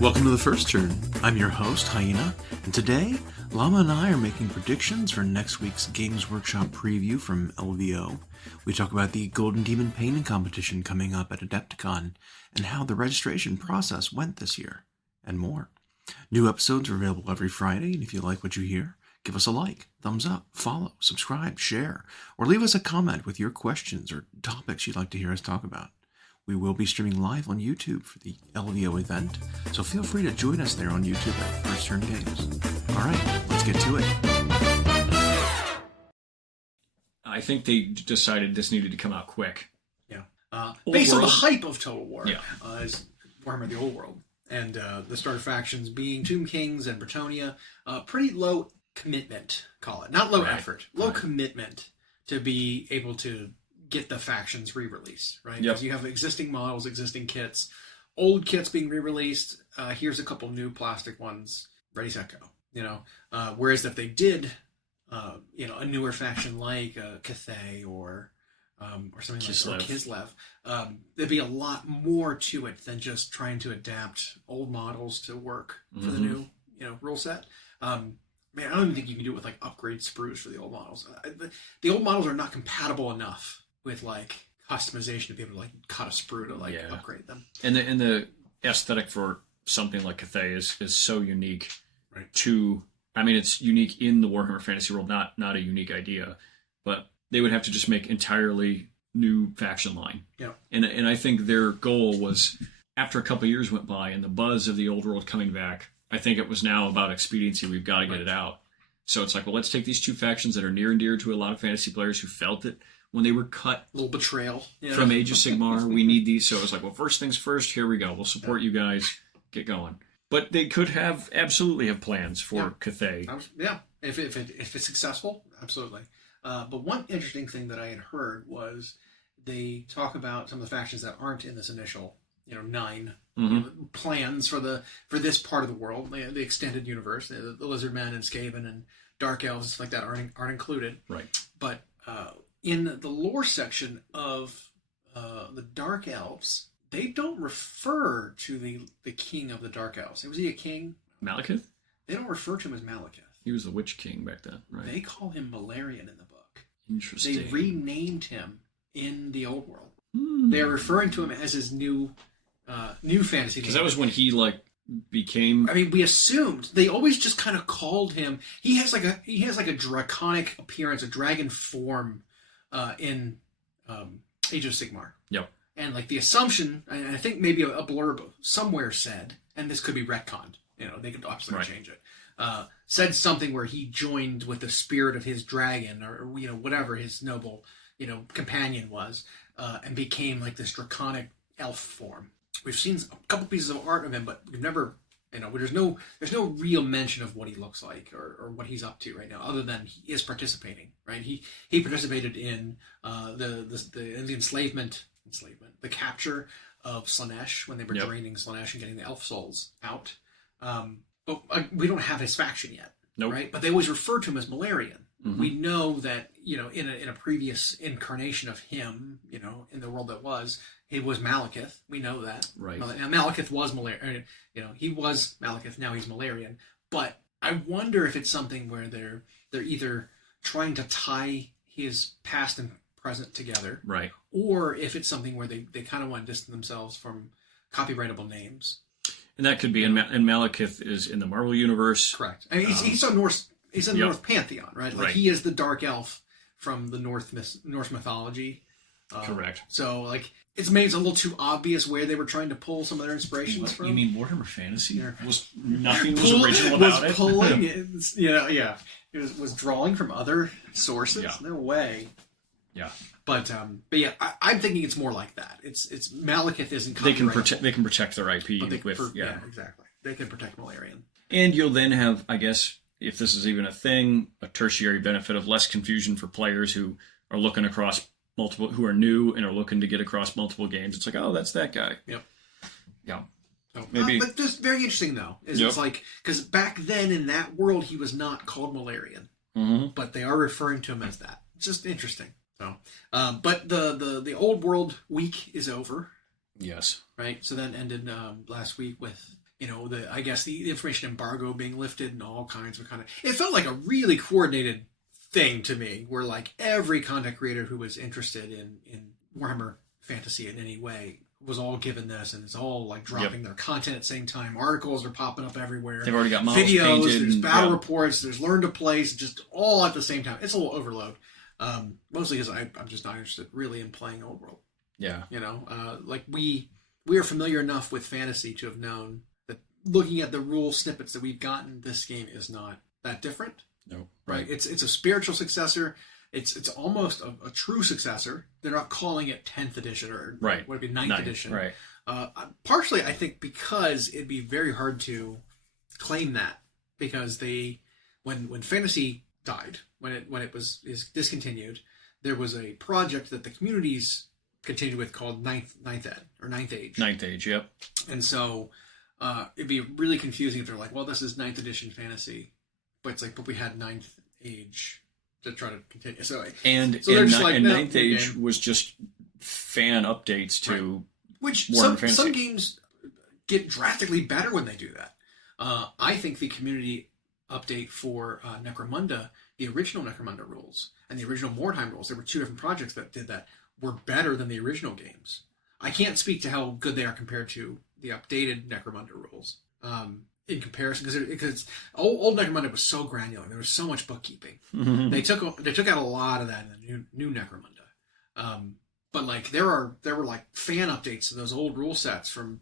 Welcome to The First Turn. I'm your host, Hyena, and today, Llama and I are making predictions for next week's Games Workshop preview from LVO. We talk about the Golden Daemon painting competition coming up at Adepticon, and how the registration process went this year, and more. New episodes are available every Friday, and if you like what you hear, give us a like, thumbs up, follow, subscribe, share, or leave us a comment with your questions or topics you'd like to hear us talk about. We will be streaming live on YouTube for the LVO event, so feel free to join us there on YouTube at First Turn Games. Alright, let's get to it. I think they decided this needed to come out quick. Yeah. Based on the hype of Total War, is Warhammer the Old World. And the starter factions being Tomb Kings and Bretonnia, pretty low commitment, call it. Not low effort, low commitment to be able to get the factions re-released, right? Because you have existing models, existing kits, old kits being re-released. Here's a couple new plastic ones, ready, set, go. Whereas if they did, a newer faction like Cathay or something like Kislev, there'd be a lot more to it than just trying to adapt old models to work for the new, rule set. Man, I don't even think you can do it with like upgrade sprues for the old models. The old models are not compatible enough with like customization to be able to like cut a sprue to upgrade them. And the aesthetic for something like Cathay is so unique to, I mean, it's unique in the Warhammer Fantasy world, not a unique idea, but they would have to just make entirely new faction line. Yeah. And I think their goal was, after a couple of years went by and the buzz of the old world coming back, I think it was now about expediency. We've got to get it out. So it's like, well, let's take these two factions that are near and dear to a lot of fantasy players who felt it when they were cut. A little betrayal. From Age of Sigmar. We need these. So it was like, well, first things first, here we go. We'll support you guys. Get going. But they could absolutely have plans for Cathay. Yeah. If it's successful, absolutely. But one interesting thing that I had heard was they talk about some of the factions that aren't in this initial, 9 plans for this part of the world, the extended universe. The Lizardmen and Skaven and Dark Elves, stuff like that aren't included. Right. But in the lore section of the Dark Elves, they don't refer to the king of the Dark Elves. Was he a king? Malekith? They don't refer to him as Malekith. He was the Witch King back then, right? They call him Malarian in the book. Interesting. They renamed him in the Old World. They're referring to him as his new fantasy name. Because that was when he became. I mean, we assumed they always just kind of called him. He has like a draconic appearance, a dragon form, in Age of Sigmar. Yep. And like the assumption, and I think maybe a blurb somewhere said, and this could be retconned. They could absolutely change it. Said something where he joined with the spirit of his dragon, or whatever his noble companion was, and became like this draconic elf form. We've seen a couple pieces of art of him, but we've never, there's no real mention of what he looks like or what he's up to right now, other than he is participating, right? He participated in the enslavement, the capture of Slaanesh when they were draining Slaanesh and getting the elf souls out. But we don't have his faction yet, right? But they always refer to him as Malarian. We know that in a previous incarnation of him, in the world that was, it was Malekith. We know that, right? Now, Malekith was Malarian. He was Malekith. Now he's Malarian. But I wonder if it's something where they're either trying to tie his past and present together, right? Or if it's something where they kind of want to distance themselves from copyrightable names. And that could be, and Malekith is in the Marvel universe. Correct. I mean, he's a Norse. He's in the North pantheon, right? Like he is the dark elf from the Norse mythology. Correct. So like it's a little too obvious where they were trying to pull some of their inspirations from. You mean Warhammer Fantasy? Nothing was original about it. Pulling it. It was drawing from other sources. Yeah. No way. Yeah. But yeah, I'm thinking it's more like that. It's Malekith isn't. They can protect their IP exactly. They can protect Malarian. And you'll then have, I guess, if this is even a thing, a tertiary benefit of less confusion for players who are looking across who are new and are looking to get across multiple games. It's like, oh, that's that guy. Yep. Yeah. So, maybe. But just very interesting though, it's like, because back then in that world he was not called Malarian, but they are referring to him as that. It's just interesting. So, but the old world week is over. Yes. Right. So that ended last week with I guess the information embargo being lifted and all kinds of it felt like a really coordinated thing to me, where like every content creator who was interested in Warhammer Fantasy in any way was all given this, and it's all like dropping their content at the same time. Articles are popping up everywhere. They've already got models videos, painted, there's battle reports, there's learn to place, just all at the same time. It's a little overload. Mostly because I'm just not interested really in playing old world. Yeah. Like we are familiar enough with fantasy to have known that looking at the rule snippets that we've gotten, this game is not that different. No. Right? It's a spiritual successor. It's almost a true successor. They're not calling it 10th edition or would it be 9th edition. Right. Partially, I think, because it'd be very hard to claim that, because when fantasy died, when it is discontinued, there was a project that the communities continued with called Ninth Ed or Ninth Age. Ninth Age, yep. And so it'd be really confusing if they're like, well, this is 9th edition fantasy, but it's like, but we had Ninth Age to try to continue. So Ninth Age was just fan updates to which Warhammer Fantasy. Some games get drastically better when they do that. I think the community update for Necromunda, the original Necromunda rules and the original Mordheim rules, there were 2 different projects that did that, were better than the original games. I can't speak to how good they are compared to the updated Necromunda rules. In comparison, because old Necromunda was so granular, there was so much bookkeeping. Mm-hmm. They took out a lot of that in the new Necromunda. But like there were like fan updates to those old rule sets from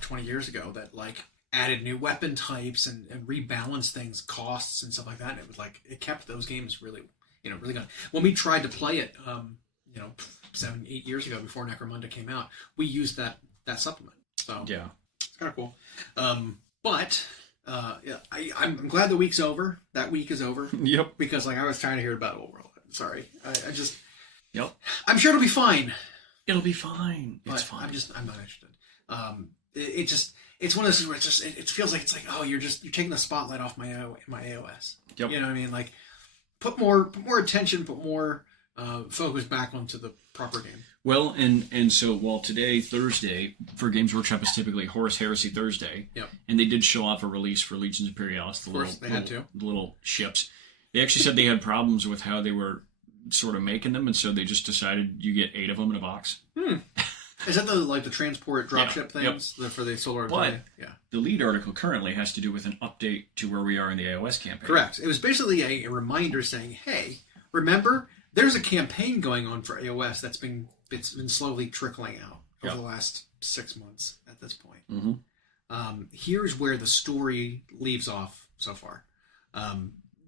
20 years ago that like added new weapon types and rebalanced things, costs and stuff like that. And it was like it kept those games really really good. When we tried to play it 7-8 years ago before Necromunda came out, we used that supplement. So yeah, it's kind of cool. But I'm glad the week's over. That week is over. Yep. Because like I was trying to hear about Old World. Sorry, I just. Yep. I'm sure it'll be fine. It'll be fine. But it's fine. I'm not interested. It's one of those where it feels like it's like, oh, you're taking the spotlight off my AOS. Yep. You know what I mean? Like put more attention, put more focus back onto the proper game. Well, and so while today, Thursday, for Games Workshop is typically Horus Heresy Thursday, yep. And they did show off a release for Legions Imperialis, the little ships. They actually said they had problems with how they were sort of making them, and so they just decided you get 8 of them in a box. Is that the transport dropship things for the Solar? But the lead article currently has to do with an update to where we are in the AOS campaign. Correct. It was basically a reminder saying, hey, remember, there's a campaign going on for AOS that's been slowly trickling out over the last 6 months at this point. Mm-hmm. Here's where the story leaves off so far.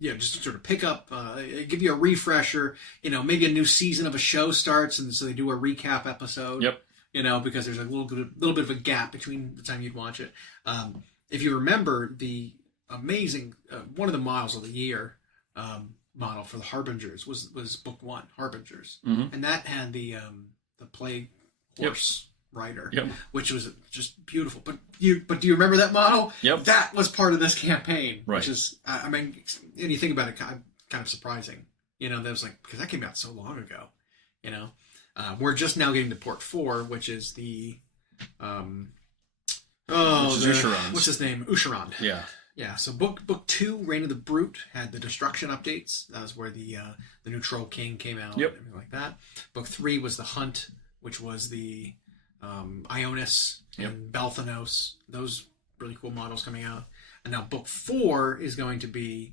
Just to sort of pick up, give you a refresher. Maybe a new season of a show starts, and so they do a recap episode. Yep. Because there's a little bit of a gap between the time you'd watch it. If you remember the amazing one of the models of the year model for the Harbingers was book 1, Harbingers, and that had the plague horse rider, which was just beautiful. But do you remember that model? Yep. That was part of this campaign, right. Which is, and you think about it, kind of surprising. That was like, because that came out so long ago. We're just now getting to Port 4, which is the Usharon's. What's his name? Usharon. Yeah. Yeah, so book 2, Reign of the Brute, had the destruction updates. That was where the new Troll King came out and everything like that. Book 3 was the Hunt, which was the Ionis and Belthanos. Those really cool models coming out. And now book 4 is going to be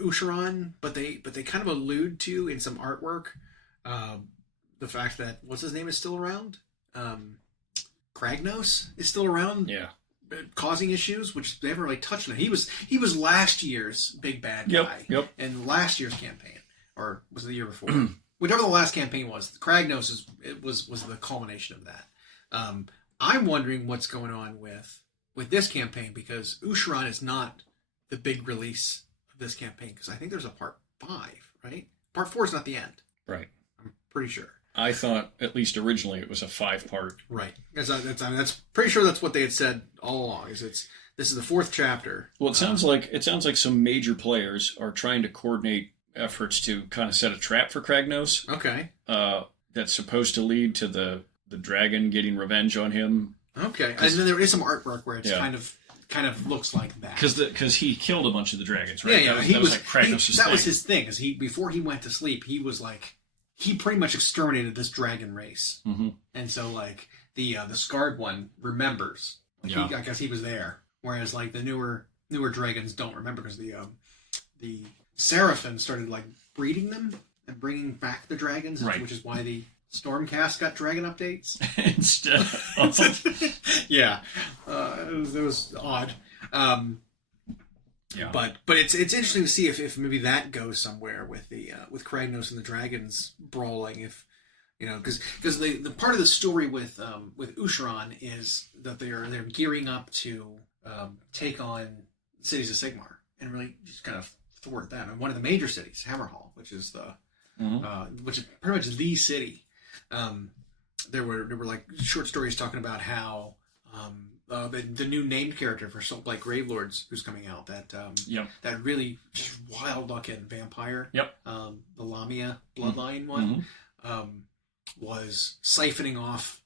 Usharon, but they kind of allude to in some artwork the fact that what's his name is still around. Kragnos is still around. Yeah. Causing issues, which they haven't really touched on. He was last year's big bad guy in last year's campaign, or was it the year before? Whatever the last campaign was, Kragnos was the culmination of that. I'm wondering what's going on with this campaign, because Usharon is not the big release of this campaign, because I think there's a part 5, right? Part 4 is not the end, right? I'm pretty sure. I thought, at least originally, it was a 5-part. Right. That's pretty sure that's what they had said all along. This is the 4th chapter. Well, it sounds like some major players are trying to coordinate efforts to kind of set a trap for Kragnos. Okay. That's supposed to lead to the dragon getting revenge on him Okay, and then there is some artwork where it's Yeah. kind of looks like that. Because he killed a bunch of the dragons, right? Yeah, That was like Kragnos' that thing. was his thing. Because before he went to sleep, he was like, he pretty much exterminated this dragon race, and so like the scarred one remembers. Like I guess he was there, whereas like the newer dragons don't remember because the Seraphim started like breeding them and bringing back the dragons, right. which is why the Stormcast got dragon updates. Instead, yeah, it was odd. Yeah. But it's interesting to see if maybe that goes somewhere with the with Kragnos and the dragons brawling. If you know, because the part of the story with Usharan is that they're gearing up to take on cities of Sigmar and really just kind of thwart them. And one of the major cities, Hammerhall, which is which is pretty much the city. There were like short stories talking about how the new named character for Salt Blight Gravelords who's coming out, that that really just wild looking vampire, the Lamia bloodline one, was siphoning off.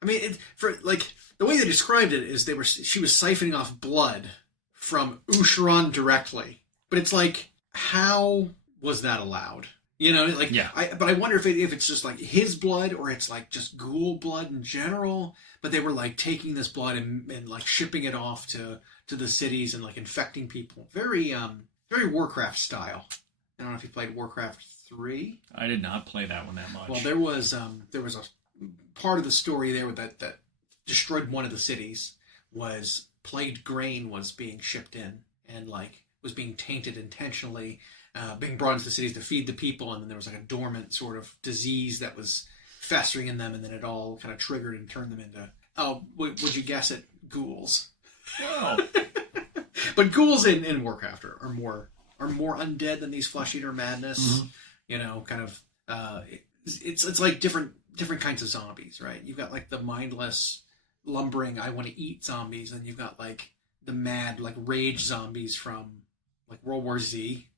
I mean, for like the way they described it is she was siphoning off blood from Usharan directly, but it's like, how was that allowed? You know, like, but I wonder if it's just like his blood or it's like just ghoul blood in general. But they were like taking this blood and like shipping it off to the cities and like infecting people. Very Warcraft style. I don't know if you played Warcraft 3. I did not play that one that much. Well, there was a part of the story there that destroyed one of the cities. Was plagued grain was being shipped in and like was being tainted intentionally. Being brought into the cities to feed the people, and then there was like a dormant sort of disease that was festering in them, and then it all kind of triggered and turned them into, would you guess it, ghouls? Wow. But ghouls in Warcraft are more undead than these flesh eater madness. You know, kind of it's like different kinds of zombies, right? You've got like the mindless, lumbering, I want to eat zombies, and you've got like the mad, like rage zombies from like World War Z.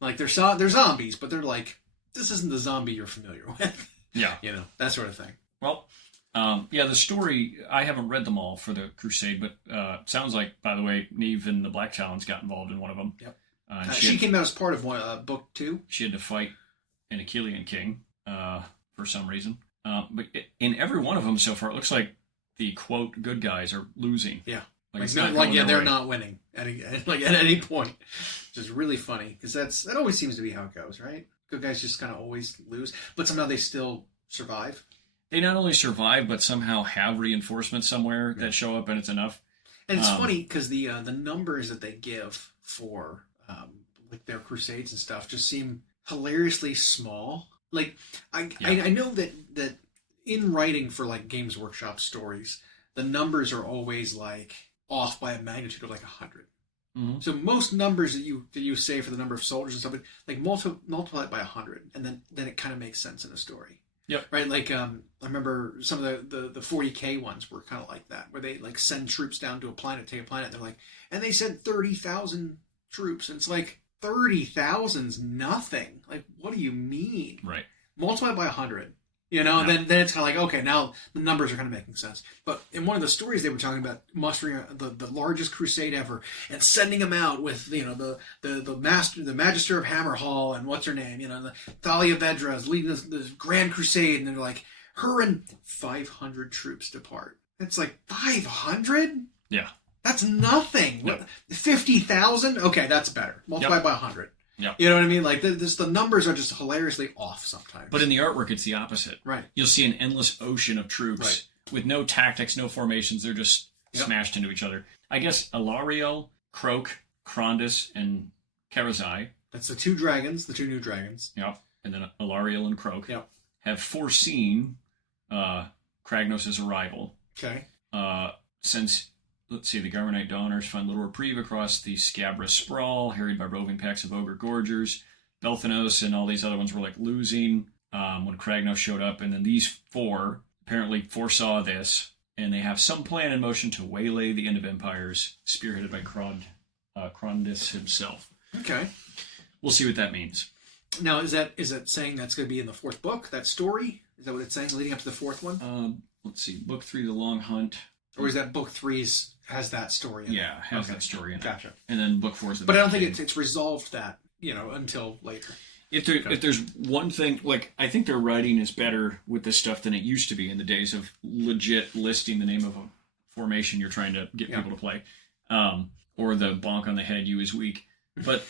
Like they're zombies, but they're like, this isn't the zombie you're familiar with. Yeah, you know, that sort of thing. Well, the story, I haven't read them all for the Crusade, but sounds like, by the way, Neve and the Black Talons got involved in one of them. Yep. She came out as part of book 2. She had to fight an Achillean king for some reason. But in every one of them so far, it looks like the quote good guys are losing. Yeah. Like They're not winning at any point, which is really funny because that always seems to be how it goes, right? Good guys just kind of always lose, but somehow they still survive. They not only survive, but somehow have reinforcements somewhere that show up, and it's enough. And it's funny because the numbers that they give for like their crusades and stuff just seem hilariously small. Like I know that in writing for like Games Workshop stories, the numbers are always like off by a magnitude of like 100. So most numbers that you say for the number of soldiers and stuff, like multiply it by 100, and then it kind of makes sense in a story. Yep. Right. Like I remember some of the 40K ones were kind of like that, where they like send troops down to a planet, take a planet. They're like, and they sent 30,000 troops, and it's like 30,000's nothing. Like, what do you mean? Right. Multiply by 100. You know, and then it's kind of like, okay, now the numbers are kind of making sense. But in one of the stories, they were talking about mustering the largest crusade ever and sending them out with, you know, the Magister of Hammerhall and what's her name, you know, the Thalia Vedra is leading this grand crusade, and they're like, her and 500 troops depart. It's like 500? Yeah, that's nothing. Yep. 50,000? Okay, that's better. Multiply by 100. Yeah, you know what I mean? Like the numbers are just hilariously off sometimes. But in the artwork, it's the opposite. Right. You'll see an endless ocean of troops with no tactics, no formations. They're just smashed into each other. I guess Alariel, Croak, Krondus, and Karazai. That's the two new dragons. Yep. And then Alariel and Croak have foreseen Kragnos' arrival. Okay. Since, let's see, the Garmonite Dawners find little reprieve across the scabrous sprawl, harried by roving packs of ogre gorgers. Belthanos and all these other ones were like losing when Kragnos showed up, and then these four apparently foresaw this, and they have some plan in motion to waylay the end of empires, spearheaded by Krondus himself. Okay. We'll see what that means. Now, is that saying that's going to be in the fourth book, that story? Is that what it's saying, leading up to the fourth one? Let's see, book 3, The Long Hunt. Or is that book 3's has that story in it? Yeah, has that story in it. Gotcha. And then book 4 is the But I don't main think thing. it's resolved that, until later. If there's one thing, like, I think their writing is better with this stuff than it used to be in the days of legit listing the name of a formation you're trying to get people to play, or the bonk on the head you is weak. But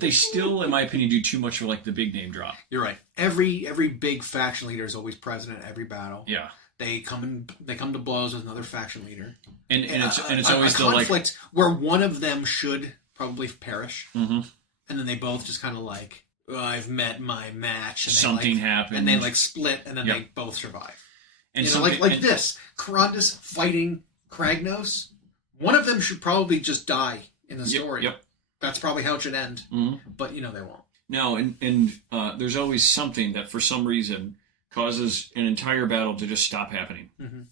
they still, in my opinion, do too much for like the big name drop. You're right. Every big faction leader is always present at every battle. Yeah, They come to blows with another faction leader, and it's always a the conflict where one of them should probably perish, mm-hmm. and then they both just kind of like, I've met my match, and Something happened, and they like split, and then Yep. they both survive. and Like this, Karandus fighting Kragnos. One of them should probably just die in the story. Yep. That's probably how it should end. Mm-hmm. But they won't. No, and there's always something that for some reason causes an entire battle to just stop happening. Mm-hmm.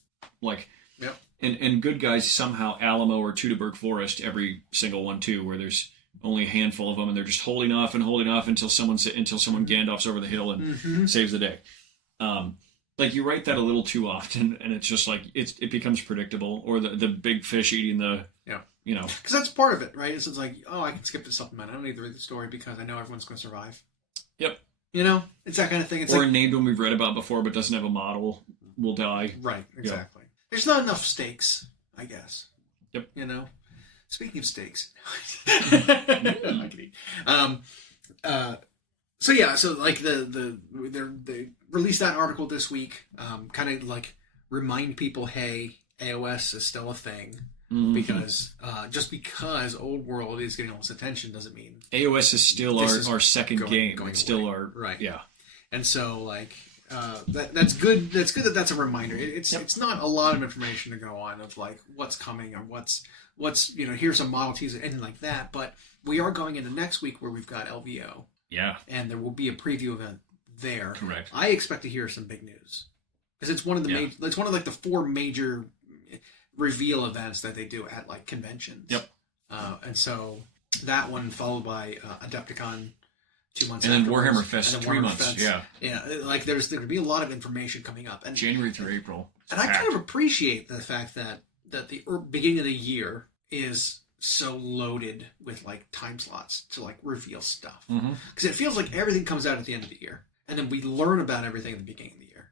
Like, Yep. and good guys somehow Alamo or Teutoburg Forest every single one too, where there's only a handful of them, and they're just holding off until someone Gandalf's over the hill and saves the day. Like you write that a little too often, and it's just like it becomes predictable, or the big fish eating the Because that's part of it, right? It's like, I can skip the supplement. I don't need to read the story because I know everyone's going to survive. Yep. It's that kind of thing. It's or like, a named one we've read about before but doesn't have a model will die. right, exactly. There's not enough stakes, I guess. Yep. Speaking of steaks, I can eat. So like they released that article this week, kind of like remind people, hey, AOS is still a thing, because just because Old World is getting all this attention doesn't mean AOS is still our second game. going It's still away. our right. Yeah. And so like that's good. That's good that's a reminder. It's not a lot of information to go on of like what's coming or what's here's a model teaser and like that. But we are going into next week where we've got LVO. Yeah. And there will be a preview event there. Correct. I expect to hear some big news because it's one of the it's one of like the 4 major reveal events that they do at like conventions. Yep. And so that one followed by Adepticon 2 months and then afterwards, Warhammer Fest and then 3 Warhammer months. Fest. Yeah. Like there's going to be a lot of information coming up, and January through April. and I kind of appreciate the fact that the beginning of the year is so loaded with like time slots to like reveal stuff, because it feels like everything comes out at the end of the year, and then we learn about everything at the beginning of the year,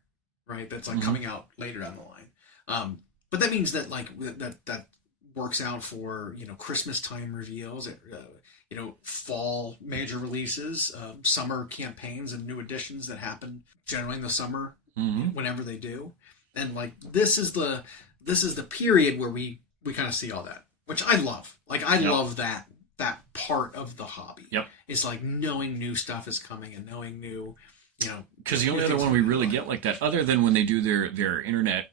right? That's like coming out later down the line. But that means that like that works out for Christmas time reveals, fall major releases, summer campaigns and new editions that happen generally in the summer whenever they do, and like this is the period where we kind of see all that, which I love. Like I love that part of the hobby. Yep. It's like knowing new stuff is coming and knowing new, because the only other one we really get like that, other than when they do their internet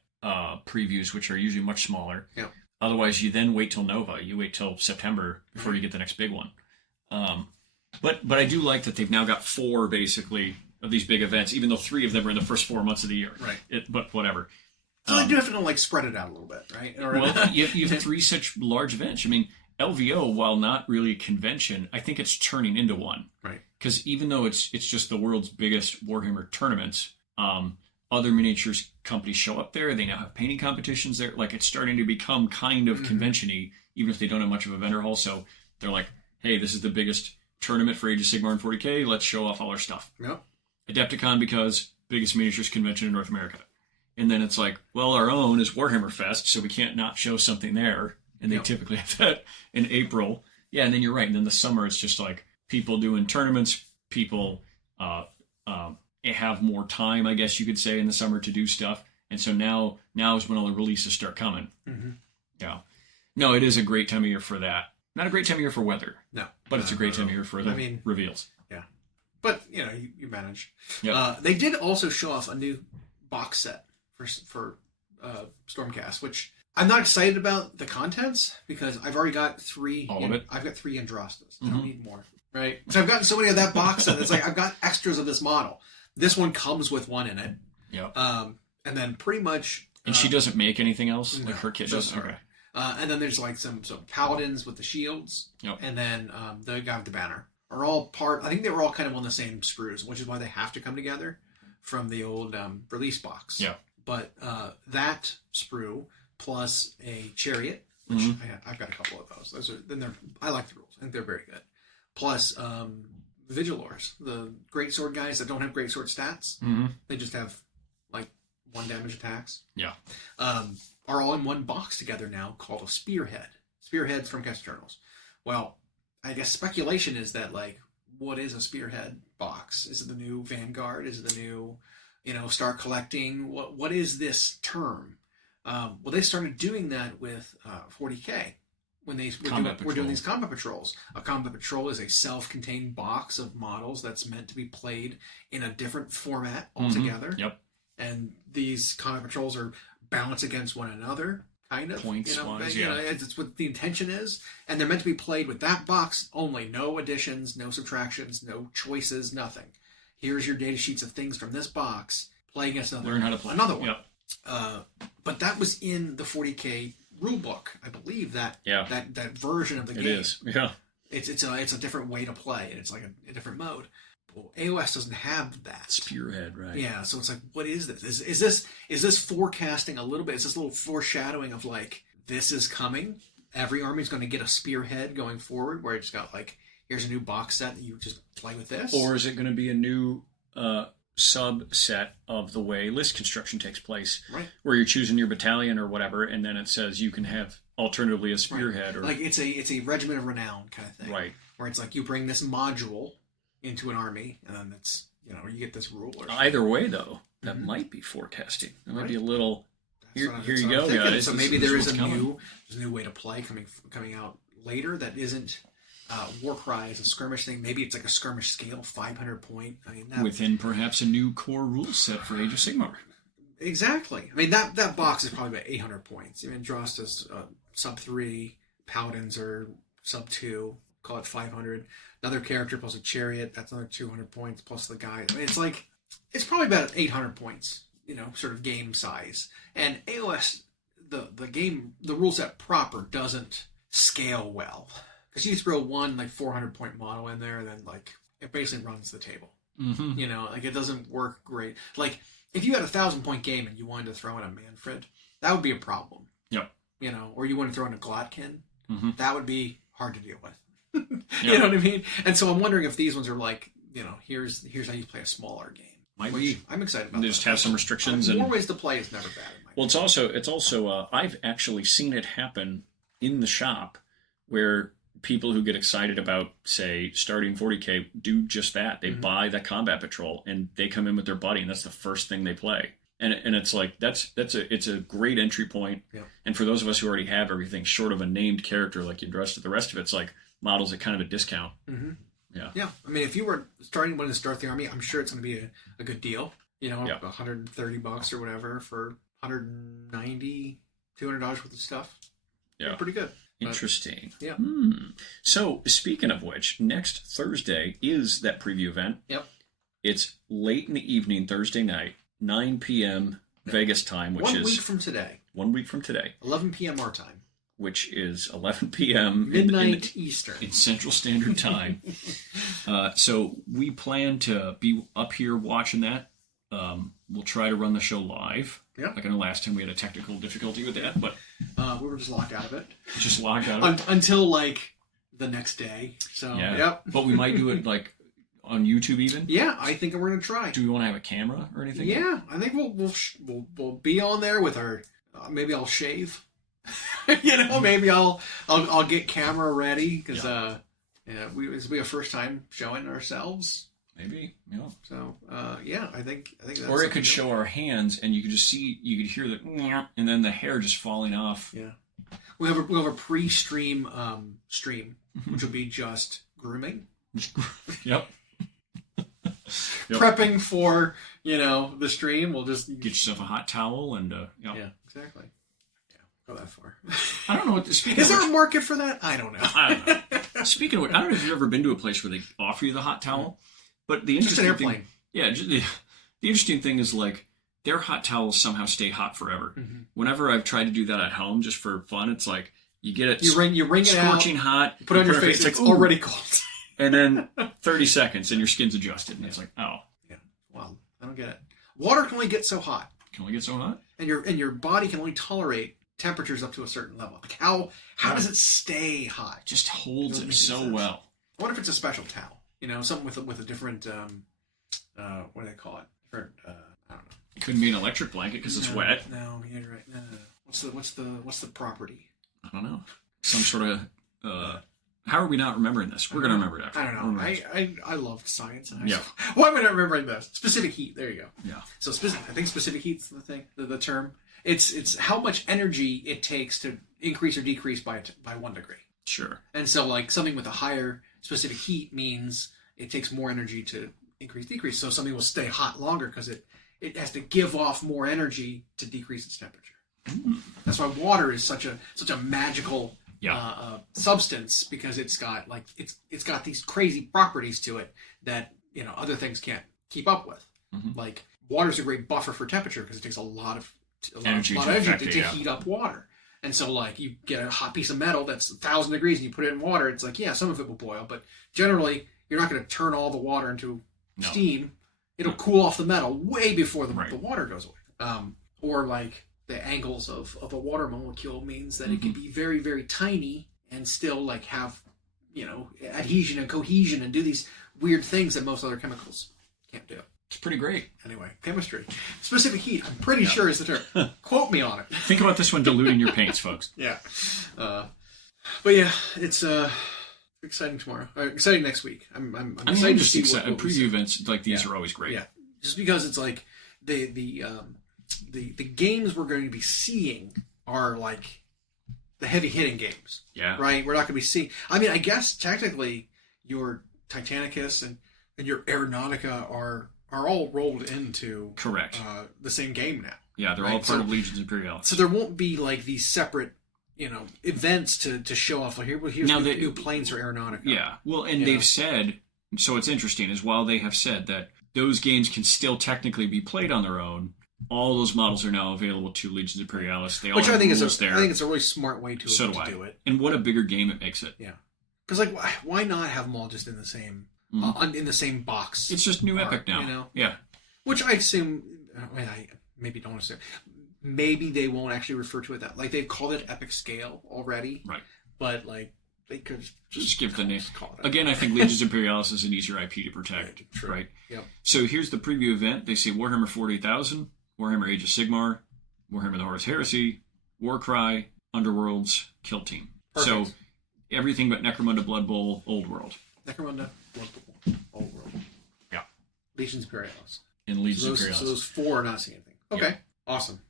previews, which are usually much smaller. Yeah. Otherwise, you then wait till Nova. You wait till September before you get the next big one. But I do like that they've now got 4 basically of these big events, even though 3 of them are in the first 4 months of the year. Right. But whatever. So they do have to like spread it out a little bit, right? Well, you have 3 such large events. I mean, LVO, while not really a convention, I think it's turning into one. Right. Because even though it's just the world's biggest Warhammer tournaments, other miniatures companies show up there. They now have painting competitions there. Like it's starting to become kind of convention-y, even if they don't have much of a vendor hall. So they're like, hey, this is the biggest tournament for Age of Sigmar and 40K. Let's show off all our stuff. Yep. Adepticon because biggest miniatures convention in North America. And then it's like, well, our own is Warhammer Fest, so we can't not show something there. And they typically have that in April. Yeah, and then you're right. And then the summer, it's just like people doing tournaments, people have more time, I guess you could say, in the summer to do stuff. And so now is when all the releases start coming. Yeah. No, it is a great time of year for that. Not a great time of year for weather. No. But it's a great time of year for the reveals. Yeah. But, you manage. Yep. They did also show off a new box set for Stormcast, which I'm not excited about the contents because I've already got 3. All of it? I've got 3 Andrastas. I don't need more. Right? So I've gotten so many of that box set. It's like I've got extras of this model. This one comes with 1 in it. Yep. And then pretty much... And she doesn't make anything else? No, like her kit just does? her. Okay. And then there's like some paladins with the shields. Yep. And then the guy with the banner are all part... I think they were all kind of on the same sprues, which is why they have to come together from the old release box. Yeah. But that sprue plus a chariot, which I've got a couple of those. I like the rules. I think they're very good. Plus Vigilors, the greatsword guys that don't have greatsword stats. They just have like 1 damage attacks. Yeah. Are all in one box together now called a spearhead. Spearheads from Cast Journals. Well, I guess speculation is that, like, what is a spearhead box? Is it the new Vanguard? Is it the new, start collecting? What is this term? Well, they started doing that with 40K when we're doing these combat patrols. A combat patrol is a self-contained box of models that's meant to be played in a different format altogether. Yep. And these combat patrols are balanced against one another. Kind of points wise, it's what the intention is, and they're meant to be played with that box only. No additions, no subtractions, no choices, nothing. Here's your data sheets of things from this box. Play against another. Learn how to play another one. Yep. But that was in the 40K rulebook, I believe. That version of the game. It is. Yeah. It's a different way to play, and it's like a different mode. Well, AOS doesn't have that. Spearhead, right? Yeah, so it's like, what is this? Is this forecasting a little bit? Is this a little foreshadowing of, like, this is coming? Every army's going to get a spearhead going forward, where it's got, like, here's a new box set that you just play with this? Or is it going to be a new subset of the way list construction takes place? Right. Where you're choosing your battalion or whatever, and then it says you can have alternatively a spearhead. Right. Or like, it's a regiment of renown kind of thing. Right. Where it's like, you bring this module into an army, and then it's, you get this rule. Or either way, though, that might be forecasting. That might be a little. Here you go, thinking. guys. So maybe there is a new way to play coming out later that isn't Warcry as a skirmish thing. Maybe it's like a skirmish scale, 500 point. I mean, within perhaps a new core rule set for Age of Sigmar. Exactly. I mean, that box is probably about 800 points. Even Drosta's sub 3, Paladins are sub 2. Call it 500. Another character plus a chariot, that's another 200 points plus the guy. I mean, it's probably about 800 points, sort of game size. And AOS, the rule set proper doesn't scale well. Because you throw one, like, 400 point model in there, and then, like, it basically runs the table. Like, it doesn't work great. Like, if you had a 1,000 point game and you wanted to throw in a Manfred, that would be a problem. Yep. Or you want to throw in a Glotkin, that would be hard to deal with. You know what I mean? And so I'm wondering if these ones are like, here's how you play a smaller game. Might be. I'm excited about. They just have some restrictions. More ways to play is never bad. Well, it's also I've actually seen it happen in the shop where people who get excited about, say, starting 40K do just that. They buy that combat patrol and they come in with their buddy, and that's the first thing they play. And it's like it's a great entry point. Yeah. And for those of us who already have everything short of a named character like you dressed it, the rest of it's like models at kind of a discount. Yeah. I mean, if you were wanting to start the army, I'm sure it's going to be a good deal. $130 or whatever for $190, $200 worth of stuff. Yeah, pretty good. Interesting. Yeah. So speaking of which, next Thursday is that preview event. Yep. It's late in the evening, Thursday night, 9 p.m. Vegas time, which is 1 week from today. 1 week from today. 11 p.m. our time. Which is 11 p.m. Midnight Eastern. In Central Standard Time. So we plan to be up here watching that. We'll try to run the show live. Yeah. Like I know last time we had a technical difficulty with that, but we were just locked out of it. Just locked out of it? Until, like, the next day. So, Yep. But we might do it, like, on YouTube even? Yeah, I think we're going to try. Do we want to have a camera or anything? Yeah, I think we'll be on there with our... maybe I'll shave. Maybe I'll get camera ready because this will be a first time showing ourselves. Maybe, So I think that's. Or it could show our hands, and you could just see, you could hear the, and then the hair just falling off. Yeah, we'll have a pre-stream stream, which will be just grooming. Yep. Prepping for the stream. We'll just get yourself a hot towel and yeah, exactly. Go that far. I don't know what is there a market for that? I don't know. I don't know. Speaking of which, I don't know if you've ever been to a place where they offer you the hot towel, but the interesting just an airplane. The interesting thing is, like, their hot towels somehow stay hot forever. Whenever I've tried to do that at home just for fun, it's like you get it, you wring it scorching out, hot, put it on your face, it's already cold, and then 30 seconds and your skin's adjusted, and it's like, oh yeah, wow, I don't get it. Water can only get so hot. Can only get so hot, and your body can only tolerate temperatures up to a certain level. Like how does it stay hot? Just holds it so sense. well. I wonder if it's a special towel. Something with a different what do they call it? Different I don't know. It couldn't be an electric blanket because it's wet. No, you're right. No. What's the property? I don't know. Some sort of. How are we not remembering this? We're gonna remember it after. I don't know. I loved science. Yeah. Why am I not remembering this? Specific heat. There you go. Yeah. So I think specific heat's the thing. The term. It's how much energy it takes to increase or decrease by 1 degree. Sure. And so like something with a higher specific heat means it takes more energy to decrease. So something will stay hot longer because it has to give off more energy to decrease its temperature. That's why water is such a magical substance, because it's got these crazy properties to it that other things can't keep up with. Like water's a great buffer for temperature because it takes a lot of energy to heat up water. And so like you get a hot piece of metal that's 1,000 degrees and you put it in water, it's like, yeah, some of it will boil, but generally you're not going to turn all the water into steam. It'll cool off the metal way before the water goes away. Or like the angles of a water molecule means that it can be very, very tiny and still like have, adhesion and cohesion and do these weird things that most other chemicals can't do. It's pretty great. Anyway, chemistry. Specific heat, I'm pretty sure is the term. Quote me on it. Think about this when diluting your paints, folks. Yeah. But yeah, it's exciting tomorrow. Exciting next week. I'm excited to see what preview events like these are always great. Yeah. Just because it's like the games we're going to be seeing are like the heavy hitting games. Yeah. Right? We're not going to be seeing. I mean, I guess technically your Titanicus and your Aeronautica are all rolled into the same game now. Yeah, they're all part of Legions Imperialis. So there won't be like these separate events to show off. Like here's new planes for Aeronautica. Yeah, well, and they've said, so it's interesting, is while they have said that those games can still technically be played on their own, all those models are now available to Legions Imperialis. They all Which have I think rules there. I think it's a really smart way to do it. And what a bigger game it makes it. Yeah, because like why not have them all just in the same in the same box? It's just new Epic now. Yeah. Which I assume. I maybe don't assume. Maybe they won't actually refer to it that. Like they've called it Epic Scale already. Right. But like they could just give the name. Again, I think Legions Imperialis is an easier IP to protect. Right. Yep. So here's the preview event. They say Warhammer 48,000, Warhammer Age of Sigmar, Warhammer the Horus Heresy, Warcry, Underworlds, Kill Team. Perfect. So everything but Necromunda, Blood Bowl, Old World. Necromunda, Blood Bowl, Old World. Yeah. Legions Imperialis. And Legions Imperialis. So those 4 are not seeing anything. Okay. Yep. Awesome.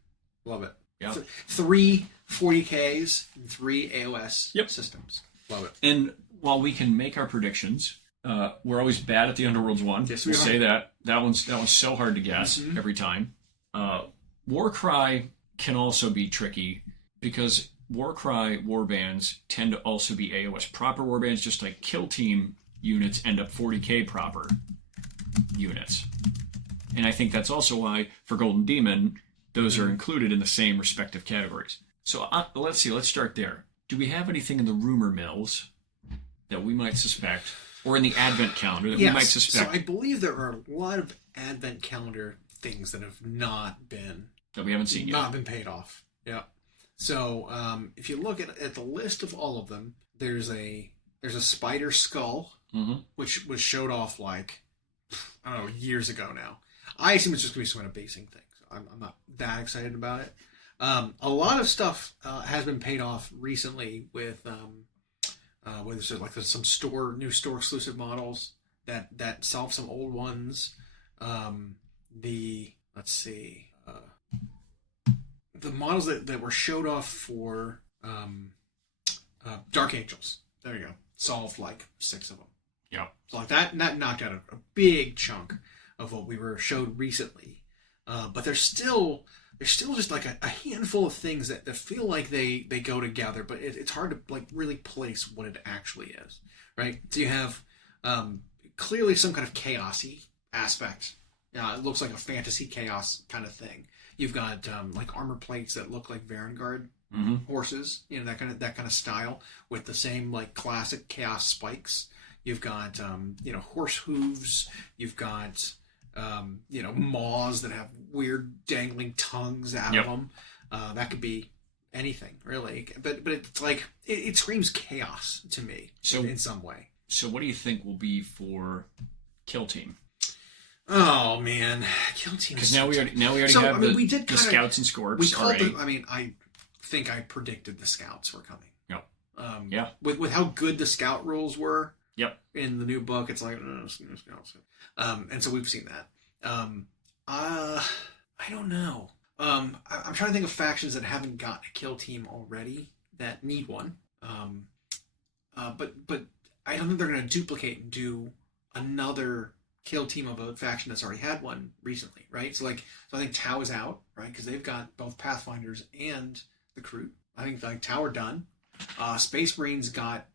Love it. Yeah. 3 40Ks and 3 AOS systems. Love it. And while we can make our predictions, we're always bad at the Underworlds one. Yes, we'll say that. That one's so hard to guess every time. Warcry can also be tricky because Warcry warbands tend to also be AOS proper warbands, just like Kill Team units end up 40K proper units. And I think that's also why, for Golden Daemon, those are included in the same respective categories. So let's see, let's start there. Do we have anything in the rumor mills that we might suspect, or in the advent calendar that we might suspect? So I believe there are a lot of advent calendar things that have not been... That we haven't seen yet. Not been paid off. Yeah. So if you look at the list of all of them, there's a spider skull, which was showed off like, I don't know, years ago now. I assume it's just going to be some kind of basing thing. So I'm not that excited about it. A lot of stuff has been paid off recently with there's some new store exclusive models that solve some old ones. The models that were showed off for Dark Angels. There you go. Solved like 6 of them. Yeah. So like that knocked out a big chunk of what we were showed recently. But there's still just like a handful of things that feel like they go together, but it's hard to like really place what it actually is, right? So you have clearly some kind of chaosy aspect. It looks like a fantasy chaos kind of thing. You've got like armor plates that look like Varangard horses, that kind of style with the same like classic chaos spikes. You've got horse hooves. You've got maws that have weird dangling tongues out of them. That could be anything really. But it's like it screams chaos to me in some way. So what do you think will be for Kill Team? Oh man, Kill Team. Because now we already have the scouts and scorps. We called them. I mean, I think I predicted the scouts were coming. Yep. Yeah. With how good the scout rules were. Yep. In the new book, it's like scouts. And so we've seen that. I don't know. I'm trying to think of factions that haven't got a Kill Team already that need one. But I don't think they're going to duplicate and do another Kill Team of a faction that's already had one recently, right? So I think Tau is out, right? Because they've got both Pathfinders and the Kroot. I think like Tau are done. Space Marines got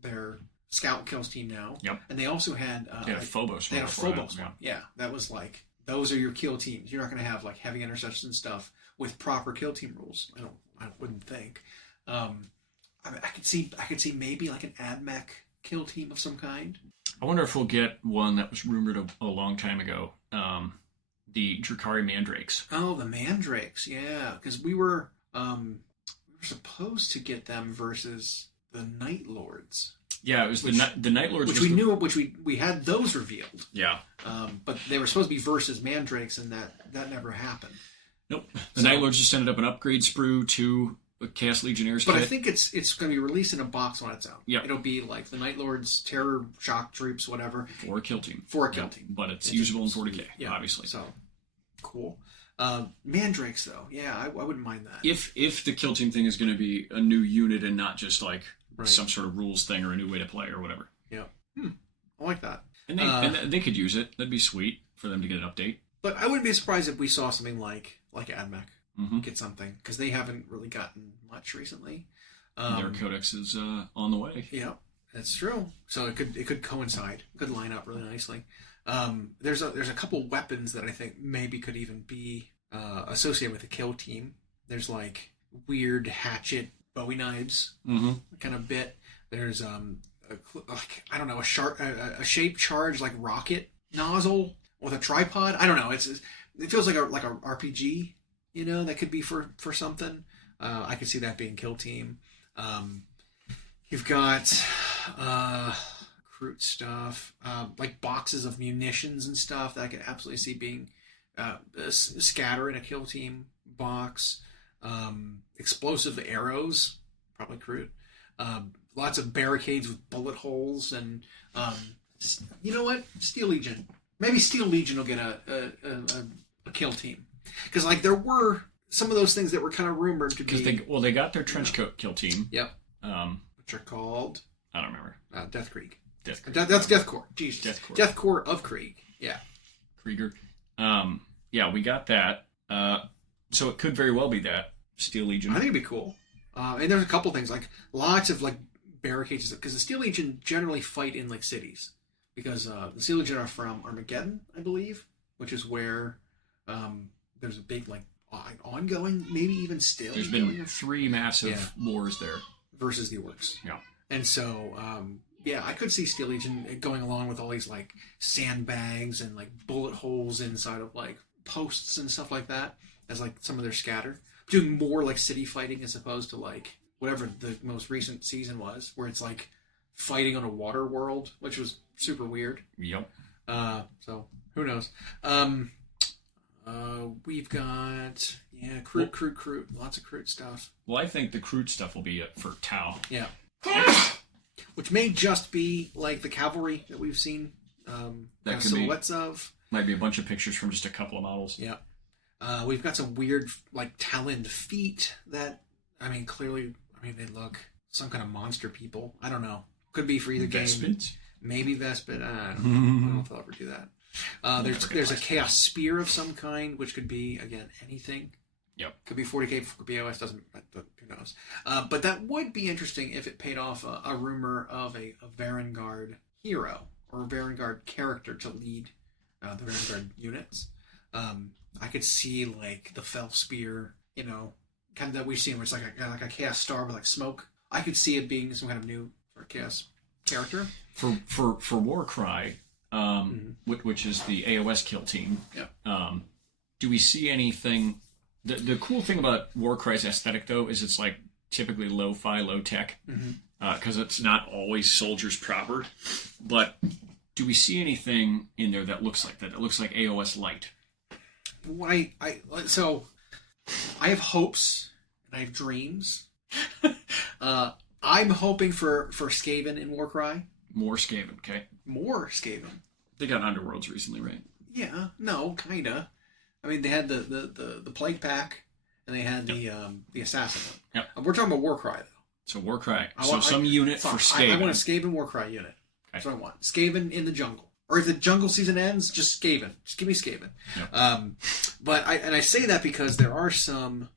their Scout Kills Team now. Yep. And they also had a Phobos one. They had a Phobos one. Yeah, that was like those are your kill teams. You're not going to have like heavy interception stuff with proper kill team rules. I wouldn't think. I could see maybe like an AdMech kill team of some kind. I wonder if we'll get one that was rumored a long time ago. The Drukhari Mandrakes. Oh, the Mandrakes, yeah, because we were supposed to get them versus the Night Lords. Yeah, it was the Night Lords, which we had those revealed. Yeah, but they were supposed to be versus Mandrakes, and that never happened. Nope. The Night Lords just ended up an upgrade sprue to a Chaos Legionnaires But kit. I think it's going to be released in a box on its own. Yeah, it'll be like the Night Lords, Terror, Shock Troops, whatever. For a kill team. But it's usable in 40k, obviously. So, cool. Mandrakes, though. Yeah, I wouldn't mind that. If the kill team thing is going to be a new unit and not just like some sort of rules thing or a new way to play or whatever. Yeah. I like that. And they could use it. That'd be sweet for them to get an update. But I wouldn't be surprised if we saw something like AdMech get something, because they haven't really gotten much recently. Their codex is on the way. Yeah, that's true. So it could coincide, could line up really nicely. There's a couple weapons that I think maybe could even be associated with the kill team. There's like weird hatchet Bowie knives kind of bit. There's I don't know, a shaped charge like rocket nozzle with a tripod. I don't know. It feels like a RPG, that could be for something. I could see that being kill team. You've got Kroot stuff, like boxes of munitions and stuff that I could absolutely see being scatter in a kill team box. Explosive arrows, probably Kroot. Lots of barricades with bullet holes, and you know what? Steel Legion. Maybe Steel Legion will get a kill team, because like there were some of those things that were kind of rumored to be. They got their trenchcoat kill team. Yep. Which are called, I don't remember. Death Krieg. That's Death Corps. Jesus. Death Corps of Krieg. Yeah. Krieger. Yeah, we got that. So it could very well be that Steel Legion. I think it'd be cool. And there's a couple things, like lots of like barricades, because the Steel Legion generally fight in like cities, because the Steel Legion are from Armageddon, I believe, which is where there's a big like ongoing, maybe even still. There's been 3 massive wars there versus the orcs. Yeah. And so I could see Steel Legion going along with all these like sandbags and like bullet holes inside of like posts and stuff like that as like some of their scatter, doing more like city fighting as opposed to like whatever the most recent season was, where it's like fighting on a water world, which was super weird. Yep. So who knows? We've got Kroot, lots of Kroot stuff. Well, I think the Kroot stuff will be it for Tau. Yeah. Which may just be like the cavalry that we've seen that silhouettes of. Might be a bunch of pictures from just a couple of models. Yeah. We've got some weird like taloned feet that, clearly, they look some kind of monster people. I don't know. Could be for either Vespids? game. Maybe Vespid. I don't know if they'll ever do that. There's a Chaos Spear of some kind, which could be, again, anything. Yep. Could be 40k, could be OS, who knows. But that would be interesting if it paid off a rumor of a Varangard hero or a Varangard character to lead the Varangard units. I could see like the Fell Spear, kind of that we've seen, where it's like a Chaos Star with like smoke. I could see it being some kind of new sort of Chaos character. For Warcry, which is the AOS kill team. Yeah. Do we see anything The cool thing about Warcry's aesthetic, though, is it's like typically lo-fi, low-tech, because it's not always soldiers proper. But do we see anything in there that looks like that? It looks like AOS Light. So I have hopes and I have dreams. I'm hoping for Skaven in Warcry. More Skaven, okay? More Skaven. They got Underworlds recently, right? Yeah, no, kinda. I mean, they had the Plague Pack, and they had the Assassin one. Yep. We're talking about Warcry, though. So Warcry. Some unit for Skaven. I want a Skaven Warcry unit. Okay. That's what I want. Skaven in the jungle. Or if the jungle season ends, just Skaven. Just give me Skaven. Yep. But I say that because there are some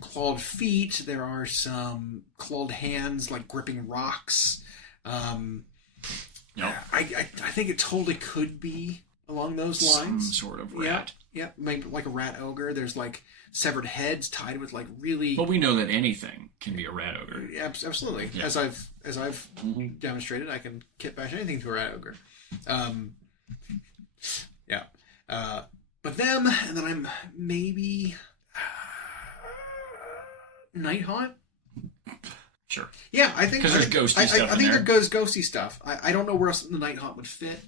clawed feet. There are some clawed hands, like gripping rocks. Yep. I think it totally could be along those lines. Some sort of rat. Yeah, maybe like a rat ogre. There's like severed heads tied with like really. But we know that anything can be a rat ogre. Absolutely. Yeah. As I've demonstrated, I can kit bash anything to a rat ogre. Yeah. But them, and then I'm maybe Nighthaunt. Sure. Yeah, I think because there's ghosty stuff. I think there goes ghosty stuff. I don't know where else the Nighthaunt would fit.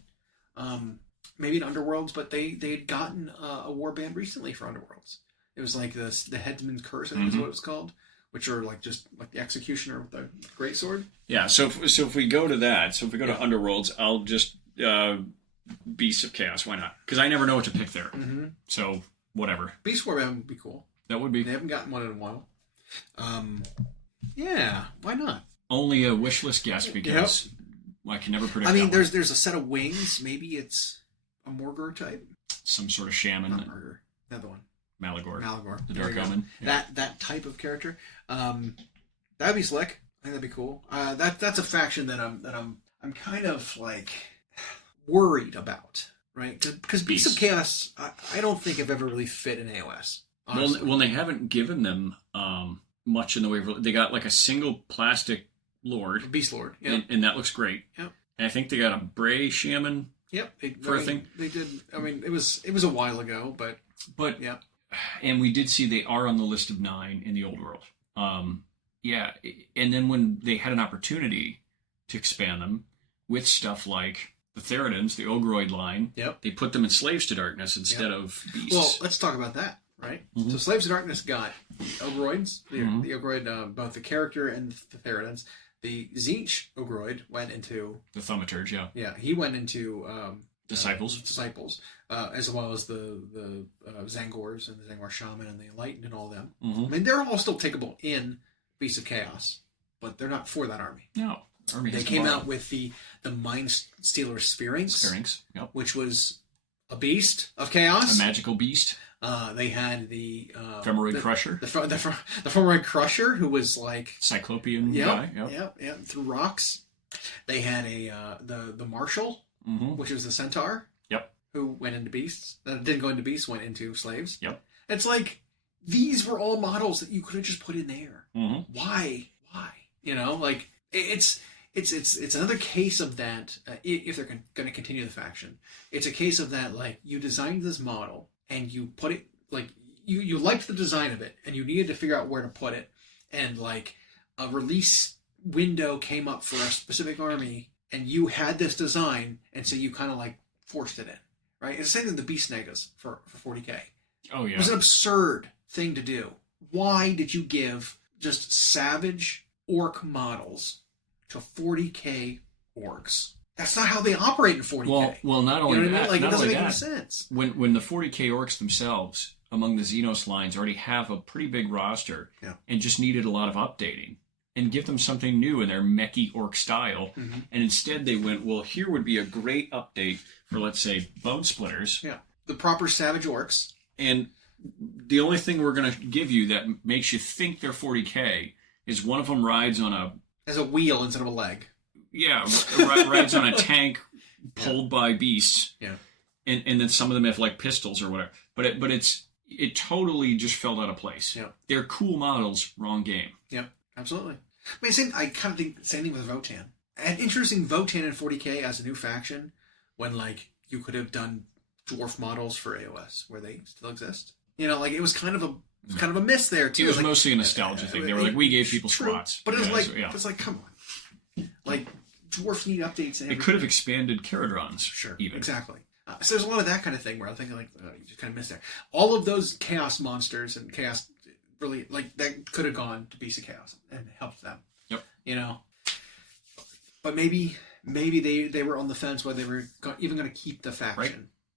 Maybe in Underworlds, but they'd gotten a warband recently for Underworlds. It was like the Headsman's Curse, I think is what it was called, which are like just like the Executioner with the greatsword. Yeah. So if we go to that, if we go to Underworlds, I'll just Beasts of Chaos. Why not? Because I never know what to pick there. Mm-hmm. So whatever. Beast Warband would be cool. That would be. They haven't gotten one in a while. Yeah, why not? Only a wish list guess because I can never predict. I mean, there's a set of wings. Maybe it's a Morgor type. Some sort of shaman. Not Morgor. Another one. Malagor. The Dark Omen. Yeah. That type of character. That'd be slick. I think that'd be cool. That's a faction that I'm kind of like worried about, right? Because Beasts of Chaos, I don't think have ever really fit in AOS. Well, they haven't given them much in the way of. They got like a single plastic lord, Beast Lord, yeah, and that looks great. Yep. And I think they got a Bray shaman. Yep. For a thing. They did. I mean, it was a while ago, but yeah. And we did see they are on the list of 9 in the old world. Yeah, and then when they had an opportunity to expand them with stuff like the Theridans, the Ogroid line, they put them in Slaves to Darkness instead of Beasts. Well, let's talk about that, right? Mm-hmm. So Slaves to Darkness got Ogroids, the Ogroid, both the character and the Theridans. The Tzeentch Ogroid went into... The Thaumaturge, yeah. Yeah, he went into... Disciples, as well as the Zangors and the Zangor Shaman and the Enlightened and all them. Mm-hmm. I mean, they're all still takeable in Beasts of Chaos, but they're not for that army. No. They came out with the Mind Stealer Sphinx, which was a beast of chaos. A magical beast. They had the Femoid Crusher. The Femoid Crusher, who was like... Cyclopean guy. Yeah, through rocks. They had the Marshal, which was the Centaur. Yep. Who went into Beasts. Didn't go into Beasts, went into Slaves. Yep. It's like, these were all models that you could have just put in there. Mm-hmm. Why? You know, like, it's another case of that, if they're going to continue the faction. It's a case of that, like, you designed this model, and you put it, like, you liked the design of it, and you needed to figure out where to put it, and, like, a release window came up for a specific army, and you had this design, and so you kind of, like, forced it in, right? It's the same thing with the Beast Negas for 40k. Oh, yeah. It was an absurd thing to do. Why did you give just savage orc models to 40k orcs? That's not how they operate in 40k. Well, not only you know what that, I mean? Like, not it doesn't only make that, any sense. When the 40k orcs themselves, among the Xenos lines, already have a pretty big roster and just needed a lot of updating, and give them something new in their mechy orc style, and instead they went, well, here would be a great update for, let's say, Bone Splitters. Yeah, the proper savage orcs. And the only thing we're going to give you that makes you think they're 40k is one of them rides on a... As a wheel instead of a leg. Yeah, rides on a tank pulled by beasts. Yeah. And then some of them have like pistols or whatever. But it totally just fell out of place. Yeah. They're cool models, wrong game. Yeah, absolutely. I mean, I kind of think the same thing with Votann. And interesting Votann in 40k as a new faction when, like, you could have done dwarf models for AOS where they still exist. You know, like it was kind of a miss there too. It was like, mostly a nostalgia thing. They were like, we gave people spots. But it was like, so, it's like, come on. Like, dwarfs need updates. And it could have expanded Caradrons. Sure, even. Exactly. So there's a lot of that kind of thing where I'm thinking like, oh, you just kind of missed there. All of those chaos monsters and chaos, really, like, that could have gone to Beast of Chaos and helped them. Yep. You know? But maybe they were on the fence whether they were even going to keep the faction. Right.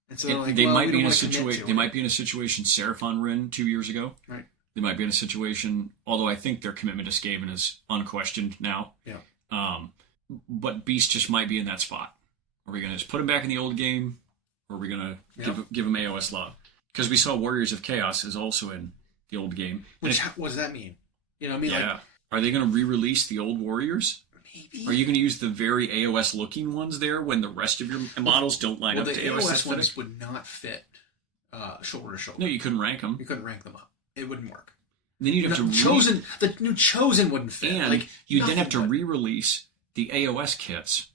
And so like, they well, might we be don't in a wanna commit situation. to They it. might be in a situation Seraphon were in 2 years ago. Right. They might be in a situation, although I think their commitment to Skaven is unquestioned now. Yeah. But Beast just might be in that spot. Are we going to just put him back in the old game, or are we going to give him AOS love? Because we saw Warriors of Chaos is also in the old game. Which, what does that mean? You know what I mean? Yeah. Like, are they going to re-release the old Warriors? maybe. Are you going to use the very AOS looking ones there when the rest of your models don't line up the to AOS AOS aesthetic? ones would not fit shoulder to shoulder. No, you couldn't rank them. You couldn't rank them up. It wouldn't work. Then you'd have to the new Chosen wouldn't fit. and like, you'd then have to nothing would. re-release the AOS kits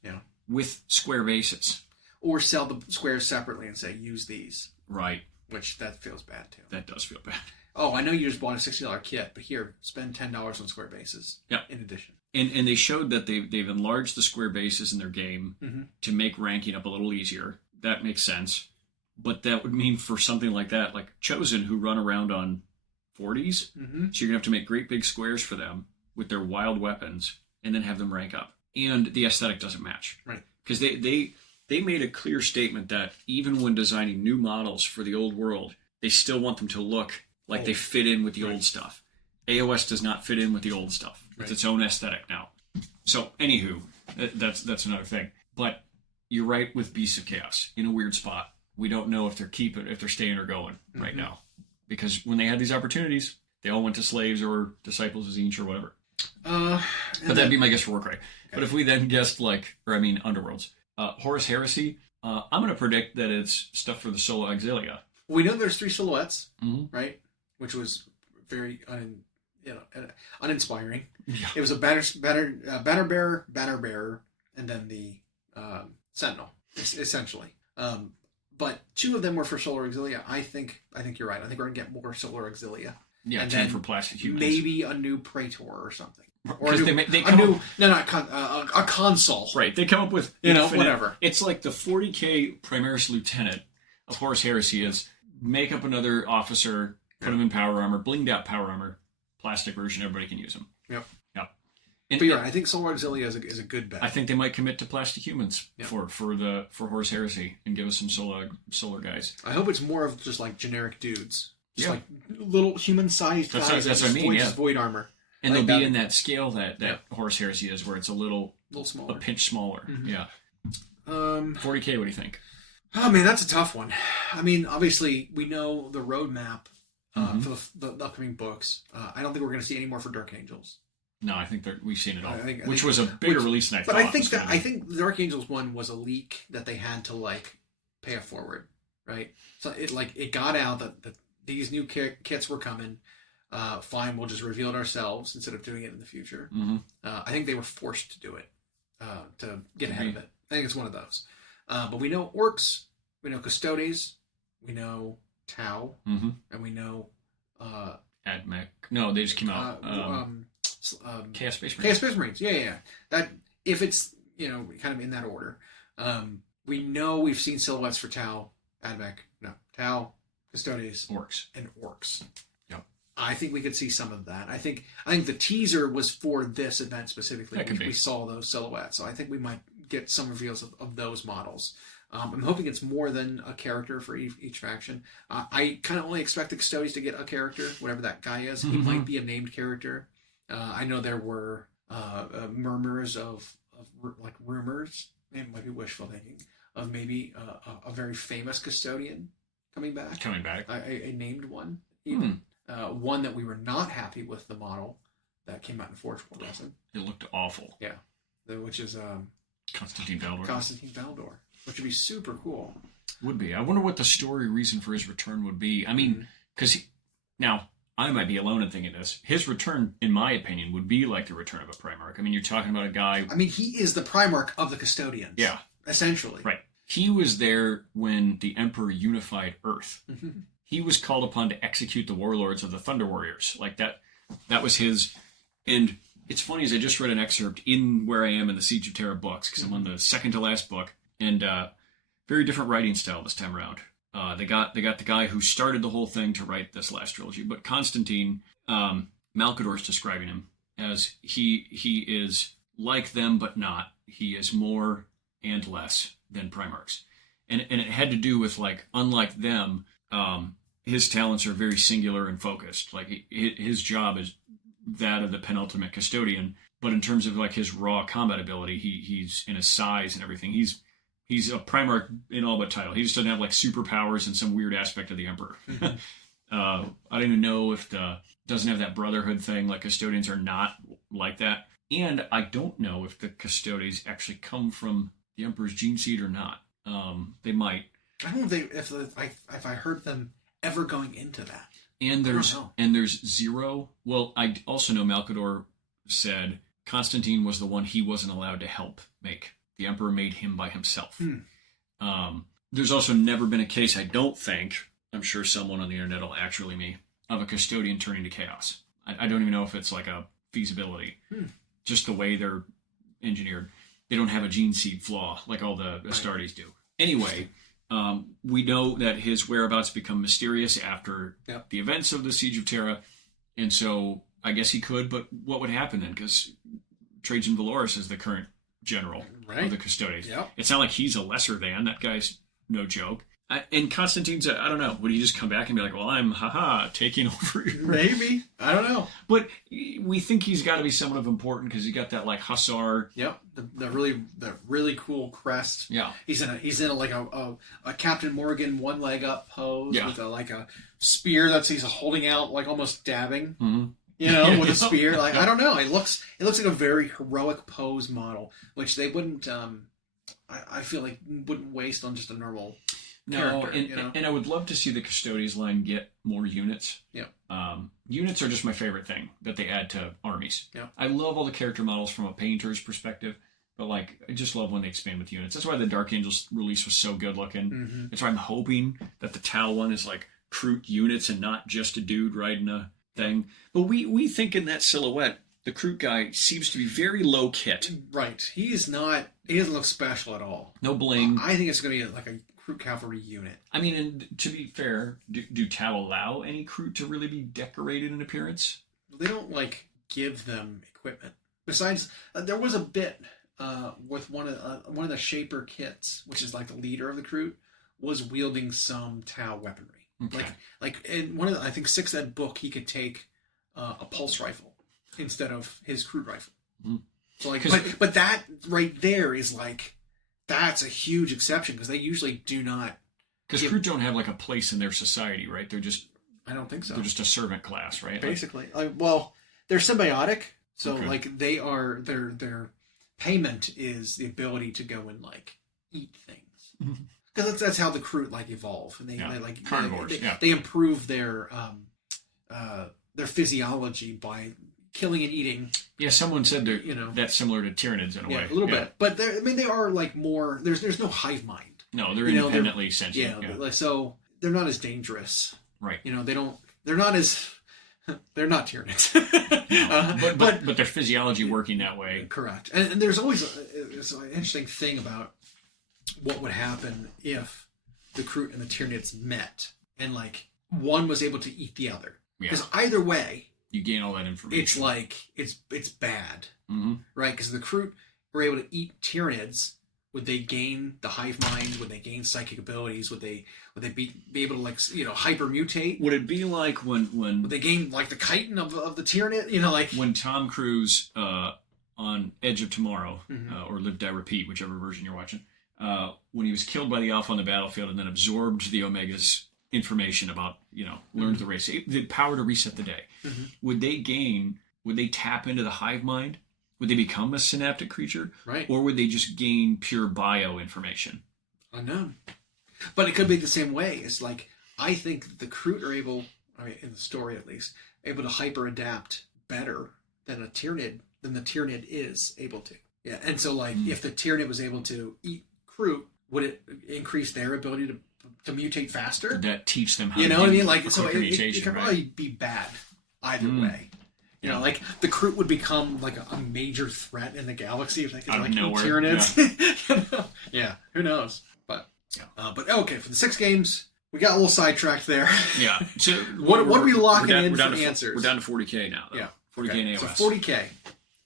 with square bases. Or sell the squares separately and say, use these. Right. Which, that feels bad, too. That does feel bad. Oh, I know you just bought a $60 kit, but here, spend $10 on square bases. Yep. In addition. And they showed that they've enlarged the square bases in their game to make ranking up a little easier. That makes sense. But that would mean for something like that, like Chosen, who run around on 40s, so you're going to have to make great big squares for them with their wild weapons and then have them rank up. And the aesthetic doesn't match. Right. Because they made a clear statement that even when designing new models for the old world, they still want them to look like they fit in with the old stuff. AOS does not fit in with the old stuff. It's its own aesthetic now. So, anywho, that's another thing. But you're right with Beasts of Chaos in a weird spot. We don't know if they're staying or going right now, because when they had these opportunities, they all went to slaves or disciples of Zinch or whatever. But that'd be my guess for Warcry. Okay. But if we then guessed Underworlds, Horus Heresy, I'm going to predict that it's stuff for the Solo Exilia. We know there's 3 silhouettes, right? Which was very uninspiring. Yeah. It was a banner bearer, and then the Sentinel, essentially. But 2 of them were for Solar Exilia. I think you're right. I think we're gonna get more Solar Exilia. Yeah, and 10 then for Plastic Humans. Maybe a new Praetor or something. Or a console. Right, they come up with whatever. It's like the 40k Primaris Lieutenant of Horus Heresy is make up another officer, put him in power armor, blinged out power armor, plastic version. Everybody can use them. Yep. And, but you're right. I think Solar Exilia is a good bet. I think they might commit to Plastic Humans for Horus Heresy and give us some solar guys. I hope it's more of just like generic dudes, just like little human-sized guys. That's what I mean. Just void armor, and they'll be in that scale that Horus Heresy is, where it's a little smaller, a pinch smaller. Mm-hmm. Yeah. 40k. What do you think? Oh man, that's a tough one. I mean, obviously we know the roadmap for the upcoming books. I don't think we're going to see any more for Dark Angels. No, I think we've seen it all, I which think, was a bigger release than I thought. But I think the Dark Angels one was a leak that they had to pay it forward, right? So it got out that these new kits were coming. Fine, we'll just reveal it ourselves instead of doing it in the future. I think they were forced to do it to get ahead of it. I think it's one of those. But we know Orcs, we know Custodes, we know Tau, and we know Admech. No, they just came out. Chaos Space Marines. Chaos Space Marines. Yeah. That if it's kind of in that order. We know we've seen silhouettes for Tau, Tau, Custodes, and Orcs. Yep. I think we could see some of that. I think the teaser was for this event specifically. We saw those silhouettes, so I think we might get some reveals of those models. I'm hoping it's more than a character for each faction. I kind of only expect the Custodes to get a character, whatever that guy is. He might be a named character. I know there were murmurs of rumors, it might be wishful thinking, of maybe a very famous custodian coming back. A named one, even. One that we were not happy with the model that came out in Forge World Wrestling. It looked awful. Yeah. Which is Constantine Valdor. Which would be super cool. Would be. I wonder what the story reason for his return would be. I mean, because now I might be alone in thinking this. His return, in my opinion, would be like the return of a Primarch. I mean, you're talking about a guy. I mean, he is the Primarch of the Custodians. Yeah. Essentially. Right. He was there when the Emperor unified Earth. he was called upon to execute the warlords of the Thunder Warriors. Like that was his. And it's funny, as I just read an excerpt in Where I Am in the Siege of Terra books, because I'm on the second to last book, and very different writing style this time around. They got the guy who started the whole thing to write this last trilogy, but Constantine, Malcador's describing him as he is like them, but not. He is more and less than Primarchs. And it had to do with, like, unlike them, his talents are very singular and focused. Like, his job is that of the penultimate custodian, but in terms of, like, his raw combat ability, he's in his size and everything. He's a Primarch in all but title. He just doesn't have, like, superpowers and some weird aspect of the Emperor. Mm-hmm. I don't even know if doesn't have that brotherhood thing. Like, custodians are not like that. And I don't know if the custodians actually come from the Emperor's gene seed or not. They might. I don't know if I heard them ever going into that. And there's zero. Well, I also know Malcador said Constantine was the one he wasn't allowed to help make. The Emperor made him by himself. There's also never been a case, I don't think, I'm sure someone on the internet will actually me, of a custodian turning to chaos. I don't even know if it's like a feasibility. Just the way they're engineered. They don't have a gene seed flaw like all the Astartes do. Anyway, we know that his whereabouts become mysterious after the events of the Siege of Terra, and so I guess he could, but what would happen then? Because Trajan Valoris is the current general of the Custodes. It's not like he's a lesser than. That guy's no joke. And Constantine's, I don't know, would he just come back and be like, well, I'm, taking over? Maybe. I don't know. But we think he's got to be somewhat of important because he got that, like, hussar. Yep. The really cool crest. Yeah. He's in a like a Captain Morgan one leg up pose with a spear he's holding out, like almost dabbing. Mm-hmm. With a spear. Like, I don't know. It looks like a very heroic pose model, which they wouldn't. I feel like wouldn't waste on just a normal. No, and I would love to see the Custodes line get more units. Yeah. Units are just my favorite thing that they add to armies. Yeah. I love all the character models from a painter's perspective, but, like, I just love when they expand with units. That's why the Dark Angels release was so good looking. Mm-hmm. That's why I'm hoping that the Tau one is, like, Kroot units and not just a dude riding a thing. But we think in that silhouette, the Kroot guy seems to be very low kit. Right. He doesn't look special at all. No bling. I think it's going to be like a Kroot cavalry unit. I mean, and to be fair, do Tau allow any Kroot to really be decorated in appearance? They don't, like, give them equipment. Besides, there was a bit with one of the Shaper kits, which is like the leader of the Kroot, was wielding some Tau weaponry. Okay. Like in one of the, I think 6th ed book, he could take a pulse rifle instead of his Kroot rifle. Mm-hmm. So, like, but that right there is like. That's a huge exception because they usually do not. Because Kroot don't have, like, a place in their society, right? They're just. I don't think so. They're just a servant class, right? Basically, well, they're symbiotic, so like they are their payment is the ability to go and, like, eat things because that's how the Kroot, like, evolve and they like carnivores. They improve their physiology by killing and eating. Yeah, someone said that's similar to Tyranids in a way. A little bit. But they are, like, more. There's no hive mind. No, they're independently sentient. Yeah, so they're not as dangerous. Right. They're not as. They're not Tyranids. No, but their physiology working that way. Correct. And there's always an interesting thing about what would happen if the Kroot and the Tyranids met and, like, one was able to eat the other. Because either way. You gain all that information. It's like it's bad, mm-hmm. right? Because the Kroot were able to eat Tyranids. Would they gain the hive mind? Would they gain psychic abilities? Would they be able to, like, hyper mutate? Would it be like when would they gain, like, the chitin of the Tyranid? Like when Tom Cruise on Edge of Tomorrow mm-hmm. Or Live Die Repeat, whichever version you're watching, when he was killed by the Alpha on the battlefield and then absorbed the Omega's information about, learned the race, the power to reset the day. Mm-hmm. Would they tap into the hive mind? Would they become a synaptic creature? Right. Or would they just gain pure bio information? Unknown. But it could be the same way. It's like, I think the Kroot are able, in the story at least, able to hyper adapt better than the Tyranid is able to. Yeah. And so, like, if the Tyranid was able to eat Kroot, would it increase their ability to mutate faster. That teach them how You to know what I do mean? Like, a so quicker it mutation, can right? probably be bad either way. You know, Yeah. like the Kroot would become like a major threat in the galaxy if they could Out of like nowhere, Tyranids. Yeah, who knows? But but okay, for the 6 games, we got a little sidetracked there. Yeah. So What are we locking in for to, answers? We're down to 40K now, though. Yeah. 40K Okay, in AOS. so 40K.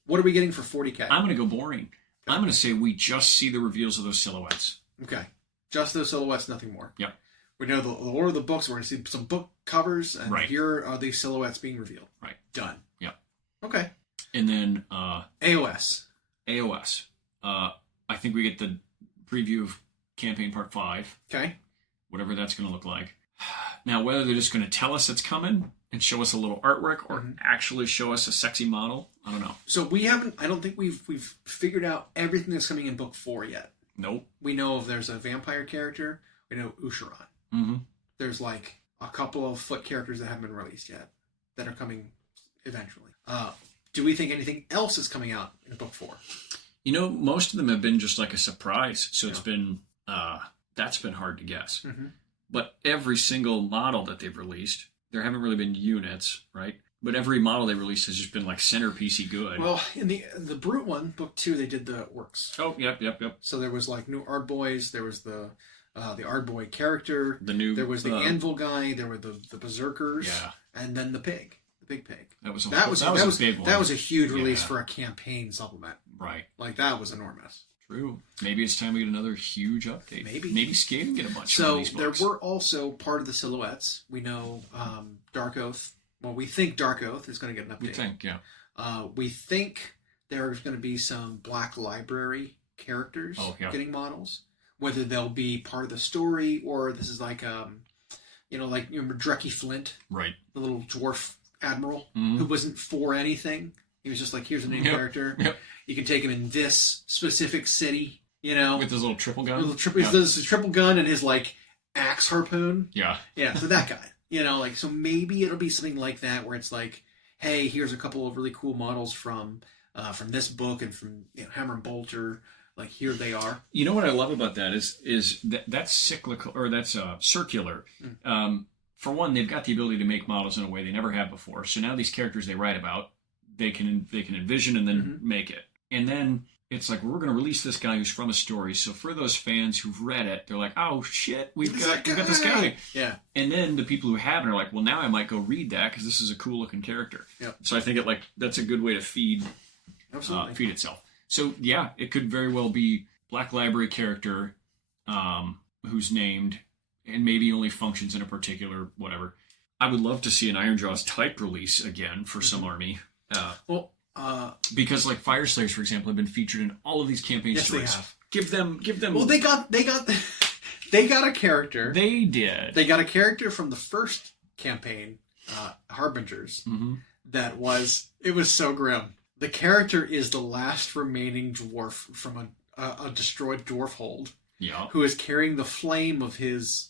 What are we getting for 40K? I'm going to go boring. I'm going to say we just see the reveals of those silhouettes. Okay, just those silhouettes, nothing more. Yep. We know the order of the books. We're going to see some book covers, and Right. here are these silhouettes being revealed. Right. Done. Yep. Okay. And then AOS. I think we get the preview of campaign part 5, Okay. whatever that's going to look like. Now, whether they're just going to tell us it's coming and show us a little artwork, or actually show us a sexy model, I don't know. So we haven't. I don't think we've figured out everything that's coming in book 4 yet. Nope. We know if there's a vampire character. We know Usharan. Mm-hmm. There's like a couple of foot characters that haven't been released yet that are coming eventually. Do we think anything else is coming out in book 4? You know, most of them have been just like a surprise, so it's been that's been hard to guess. Mm-hmm. But every single model that they've released, there haven't really been units, right? But every model they released has just been like centerpiecey good. Well, in the Brute one, book 2, they did the orcs. Oh, yep. So there was like new Ard Boys. There was the Ard Boy character. The new. There was the Anvil guy. There were the Berserkers. Yeah. And then the pig, the big pig. That was a big one. That was a huge release Yeah. for a campaign supplement. Right. Like that was enormous. True. Maybe it's time we get another huge update. Maybe Skate can get a bunch of these there books. were also part of the silhouettes. We know Dark Oath. Well, we think Dark Oath is going to get an update. We think, yeah. We think there's going to be some Black Library characters getting models. Whether they'll be part of the story or this is like you remember Drecky Flint, right? The little dwarf admiral Mm-hmm. who wasn't for anything. He was just like, here's a new character. Yep. You can take him in this specific city, you know. With his little triple gun. He does his triple gun and his like axe harpoon. Yeah. Yeah, so that guy. You know, like so maybe it'll be something like that where it's like, hey, here's a couple of really cool models from this book and from Hammer and Bolter. Like here they are. You know what I love about that is that's cyclical or that's circular. For one, they've got the ability to make models in a way they never have before. So now these characters they write about, they can envision and then make it. And then it's like we're going to release this guy who's from a story. So for those fans who've read it, they're like, "Oh shit, we've got this guy." Yeah. And then the people who haven't are like, "Well, now I might go read that because this is a cool looking character." Yeah. So I think that's a good way to feed Absolutely. itself. So yeah, it could very well be Black Library character who's named and maybe only functions in a particular whatever. I would love to see an Ironjaw's type release again for some army. Because like Fire Slayers, for example, have been featured in all of these campaign stories. They have. Give them. Well, they got a character. They did. They got a character from the first campaign, Harbingers. Mm-hmm. That was so grim. The character is the last remaining dwarf from a destroyed dwarf hold. Yeah. Who is carrying the flame of his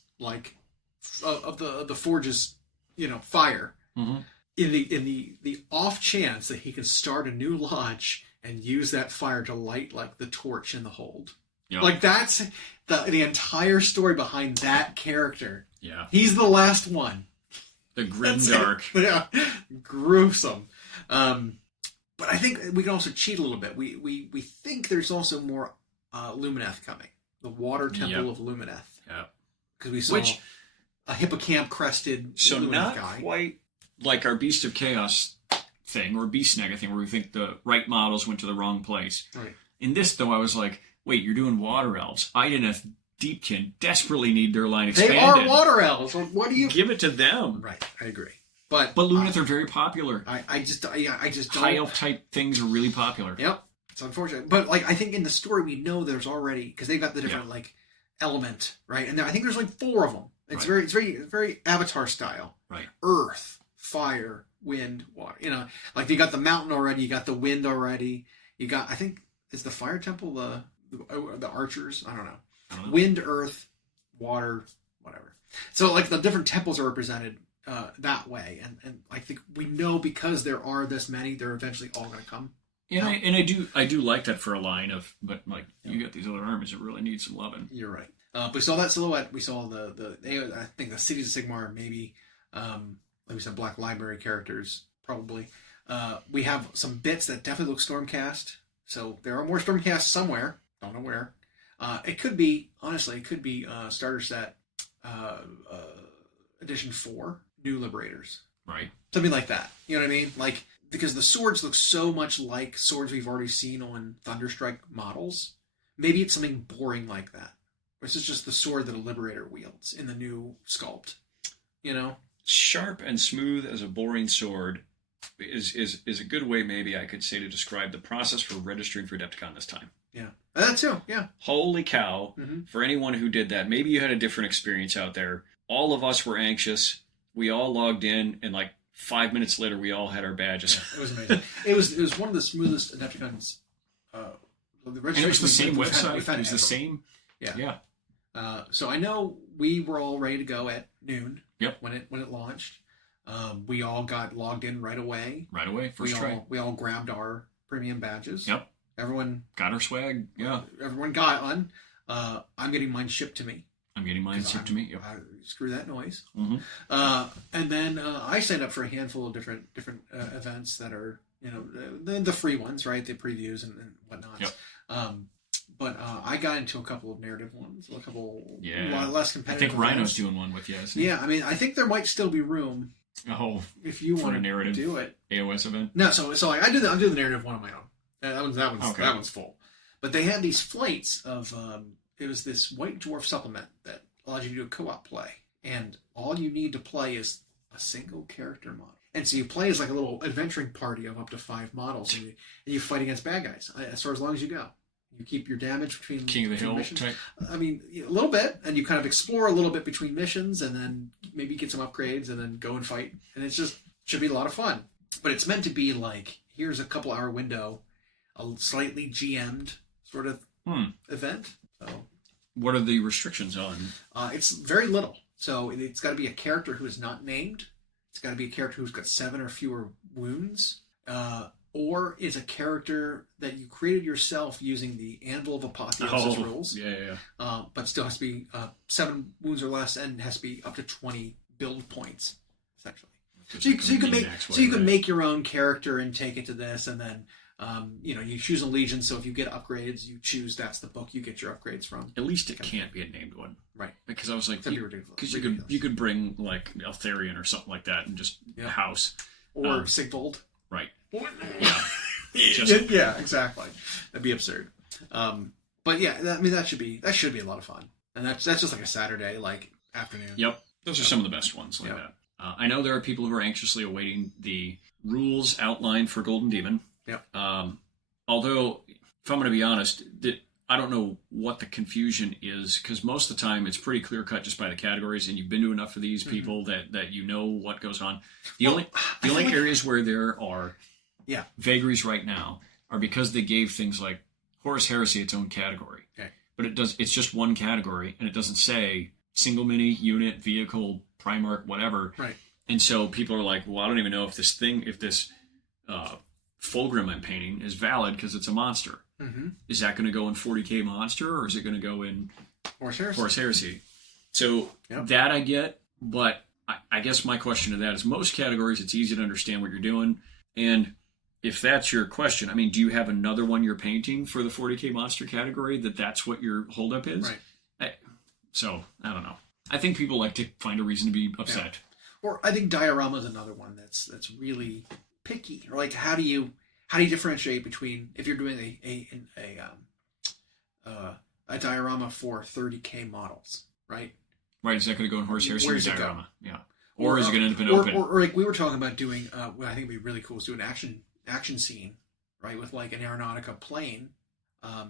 of the forge's fire. Mm-hmm. In the off chance that he can start a new lodge and use that fire to light like the torch in the hold. Yeah. Like that's the entire story behind that character. Yeah. He's the last one. The grimdark. Yeah. Gruesome. But I think we can also cheat a little bit. We think there's also more Lumineth coming. The Water Temple of Lumineth. Yeah. Because we saw a hippocamp crested Lumineth not guy. Quite like our Beast of Chaos thing or Beast Snagga thing where we think the right models went to the wrong place. Right. In this, though, I was like, wait, you're doing Water Elves. Ideneth Deepkin desperately need their line expanded. They are Water Elves. What do you... Give it to them. Right, I agree. But Lumineth are very popular. I just don't... High elf type things are really popular. Yep. It's unfortunate. But I think in the story we know there's already... Because they've got the different element, right? And I think there's 4 of them. It's very Avatar style. Right. Earth, fire, wind, water. You got the mountain already. You got the wind already. You got, I think, is the fire temple the archers? I don't know. Wind, earth, water, whatever. So the different temples are represented that way, and I think we know because there are this many, they're eventually all going to come. And I do like that for a line of, but you got these other armies that really need some loving. You're right. But we saw that silhouette. We saw I think the Cities of Sigmar, maybe, like we said, Black Library characters, probably. We have some bits that definitely look Stormcast. So there are more Stormcasts somewhere. Don't know where. It could be, honestly, Starter Set Edition 4, New Liberators. Right. Something like that. You know what I mean? Like, because the swords look so much like swords we've already seen on Thunderstrike models. Maybe it's something boring like that. This is just the sword that a Liberator wields in the new sculpt. You know? Sharp and smooth as a boring sword is a good way, maybe I could say, to describe the process for registering for Adepticon this time. Yeah. That too, yeah. Holy cow. Mm-hmm. For anyone who did that, maybe you had a different experience out there. All of us were anxious. We all logged in, and like 5 minutes later, we all had our badges. It was amazing. It was one of the smoothest Adepticons. And it was the same website. It was the same. Yeah. So I know we were all ready to go at noon. Yep. When it launched, we all got logged in right away. Right away, first try. We all grabbed our premium badges. Yep. Everyone got our swag. Yeah. Everyone got one. I'm getting mine shipped to me. I'm getting mine shipped to me. Yep. Screw that noise. Mm-hmm. And then I signed up for a handful of different events that are, you know, the free ones, right? The previews and whatnot. Yep. But I got into a couple of narrative ones, a couple less competitive. I think Rhino's doing one with you. Yeah, I mean, I think there might still be room. Oh, if you want a narrative to do it, AOS event. No, so like I do the narrative one on my own. That one's full. But they had these flights of it was this White Dwarf supplement that allows you to do a co-op play, and all you need to play is a single character model. And so you play as like a little adventuring party of up to 5 models, and you fight against bad guys as long as you go. You keep your damage between King of the Hill missions. type. I mean, a little bit, and you kind of explore a little bit between missions, and then maybe get some upgrades, and then go and fight. And it should be a lot of fun. But it's meant to be like, here's a couple hour window, a slightly GM'd sort of event. So, what are the restrictions on? It's very little. So it's got to be a character who is not named. It's got to be a character who's got 7 or fewer wounds. Or is a character that you created yourself using the Anvil of Apotheosis rules. Yeah. But still has to be 7 wounds or less, and has to be up to 20 build points, essentially. So you can make your own character and take it to this, and then you choose a legion. So if you get upgrades, you choose that's the book you get your upgrades from. At least it can't be a named one, right? Because I was like, because you could bring like Eltharion or something like that and just house or Sigvold. Right. Yeah. Yeah, exactly. That'd be absurd. But yeah, I mean that should be a lot of fun, and that's just like a Saturday like afternoon. Yep, those are some of the best ones like that. I know there are people who are anxiously awaiting the rules outlined for Golden Daemon. Yep. Although, if I'm going to be honest, I don't know what the confusion is, because most of the time it's pretty clear cut just by the categories, and you've been to enough of these people that you know what goes on. The only areas where there are vagaries right now are because they gave things like Horus Heresy its own category. Okay. But it's just one category, and it doesn't say single mini, unit, vehicle, Primarch, whatever. Right. And so people are like, well, I don't even know if this Fulgrim I'm painting is valid because it's a monster. Mm-hmm. Is that going to go in 40k monster, or is it going to go in Horus Heresy? So that I get, but I guess my question to that is most categories it's easy to understand what you're doing. And if that's your question, I mean, do you have another one you're painting for the 40k monster category that's what your holdup is? Right. So I don't know. I think people like to find a reason to be upset. Yeah. Or I think diorama is another one that's really picky. Or like how do you differentiate between if you're doing a diorama for 30k models, right? Right. Is that going to go in Horus Heresy or diorama? Go? Yeah. Or is it going to end up in open? Or like we were talking about doing, what I think would be really cool is do an action scene, right, with like an Aeronautica plane,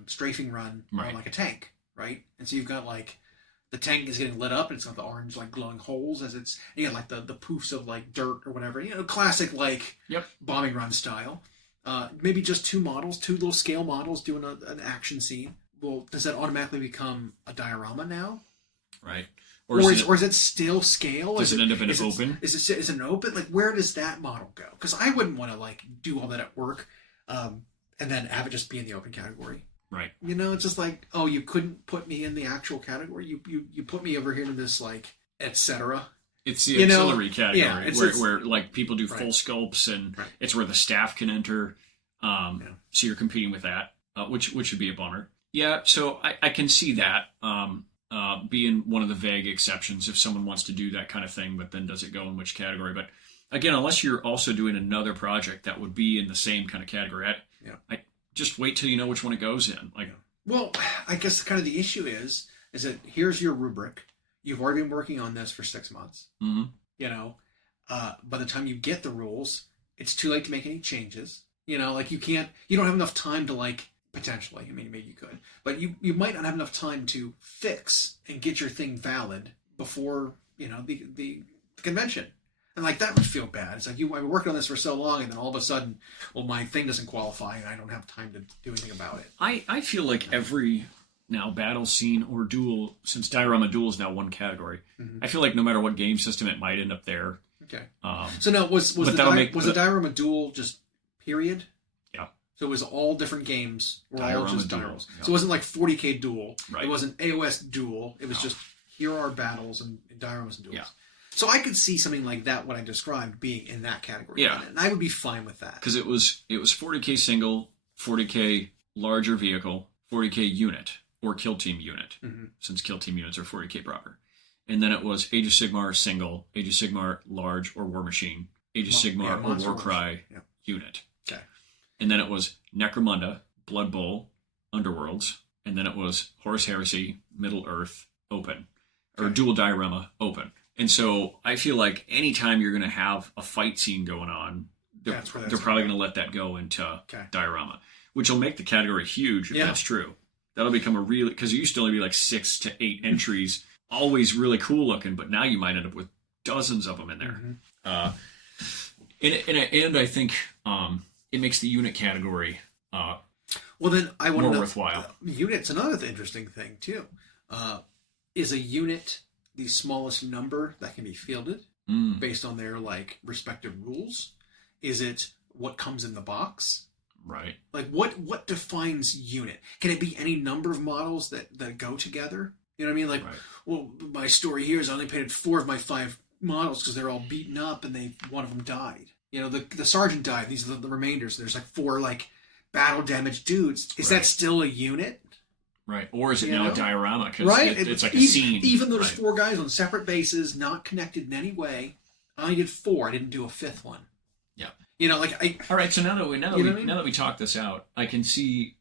strafing run on like a tank, right? And so you've got like the tank is getting lit up, and it's got the orange like glowing holes as it's like the poofs of like dirt or whatever, classic like bombing run style. Maybe just 2 little scale models doing an action scene. Well, does that automatically become a diorama now? Right. Or is it still scale? Does it end up in an open? Is it an open? Like, where does that model go? Because I wouldn't want to like do all that at work, and then have it just be in the open category. Right. You know, it's just like, oh, you couldn't put me in the actual category. You put me over here in this like etc. It's the auxiliary category yeah, where like people do right. full sculpts, and right. it's where the staff can enter. So you're competing with that, which would be a bummer. Yeah, so I can see that being one of the vague exceptions if someone wants to do that kind of thing, but then does it go in which category? But again, unless you're also doing another project that would be in the same kind of category, I just wait till you know which one it goes in. Like, well, I guess kind of the issue is that here's your rubric. You've already been working on this for 6 months. Mm-hmm. You know, by the time you get the rules, it's too late to make any changes. You know, like you don't have enough time to like, potentially, I mean, maybe you could, but you might not have enough time to fix and get your thing valid before, you know, the convention. And like, that would feel bad. It's like, I've been working on this for so long, and then all of a sudden, well, my thing doesn't qualify, and I don't have time to do anything about it. I feel like every now battle scene or duel, since diorama duel is now one category, I feel like no matter what game system, it might end up there. Okay. So now, was the diorama duel just period? Yeah. So it was all different games, were all just duel. dioramas. Yeah. So it wasn't like 40K duel. Right. It wasn't AOS duel. It was just, here are battles and dioramas and duels. Yeah. So I could see something like that, what I described, being in that category. Yeah. And I would be fine with that. Because it was 40K single, 40K larger vehicle, 40K unit, or kill team unit, since kill team units are 40K proper. And then it was Age of Sigmar single, Age of Sigmar large or war machine, Age of Sigmar or Warcry unit. Okay. And then it was Necromunda, Blood Bowl, Underworlds, and then it was Horus Heresy, Middle Earth, open, or dual diorama, open. And so I feel like anytime you're going to have a fight scene going on, they're probably going to let that go into diorama, which will make the category huge if that's true. That'll become a really, because it used to only be like 6 to 8 entries, always really cool looking, but now you might end up with dozens of them in there. And I think it makes the unit category well, then I want more to know, worthwhile. Unit's another interesting thing too. Is a unit the smallest number that can be fielded based on their like respective rules? Is it what comes in the box? Right. Like what defines unit? Can it be any number of models that go together? You know what I mean? Like, well, my story here is I only painted 4 of my 5 models because they're all beaten up and one of them died. You know, the sergeant died. These are the remainders. There's like 4 like battle damaged dudes. Is that still a unit? Right. Or is it now a diorama? Because it's like a even, scene. Even though there's 4 guys on separate bases, not connected in any way, I only did 4. I didn't do a 5th one. Yeah. You know, like all right. So now that we talk this out, I can see.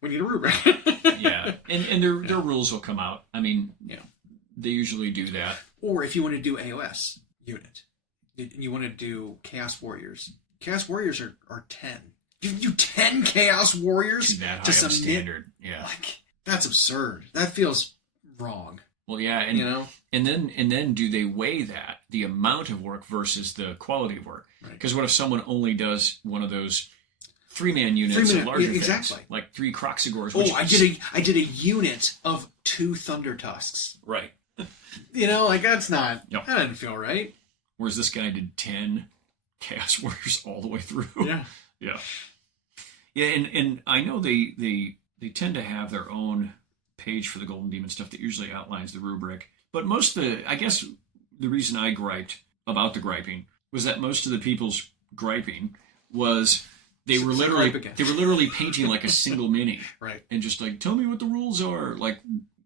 We need a rubric. Yeah, and their rules will come out. I mean, they usually do that. Or if you want to do AOS unit, you want to do Chaos Warriors. Chaos Warriors are 10. You do 10 Chaos Warriors to submit standard. Yeah, like that's absurd. That feels wrong. Well, yeah, and and then do they weigh that, the amount of work versus the quality of work? Because what if someone only does one of those 3-man units of larger things, like 3 Croxigors? I did a unit of 2 Thunder Tusks. Right. You know, like that's not. That doesn't feel right. Whereas this guy did 10 Chaos Warriors all the way through. Yeah. Yeah, and I know they tend to have their own page for the Golden Daemon stuff that usually outlines the rubric. But I guess the reason I griped about the griping was that most of the people's griping was they were literally painting like a single mini. Right. And just like, tell me what the rules are. Like,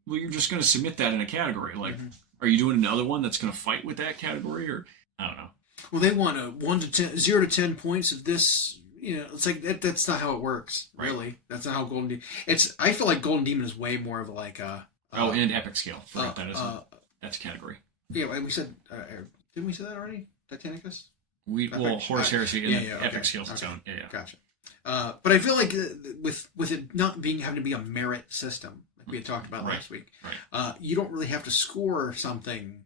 well, you're just going to submit that in a category. Like, are you doing another one that's going to fight with that category? Or, I don't know. Well, they want a 0 to 10 points of this. You know, it's like that's not how it works. Really, that's not how Golden Demon. I feel like Golden Demon is way more of like a. And epic scale. Forgot that's a category. Yeah, we said. Didn't we say that already? Titanicus. Horus Heresy and epic scales its own. Yeah. Gotcha. But I feel like with it not having to be a merit system, like we had talked about last week, you don't really have to score something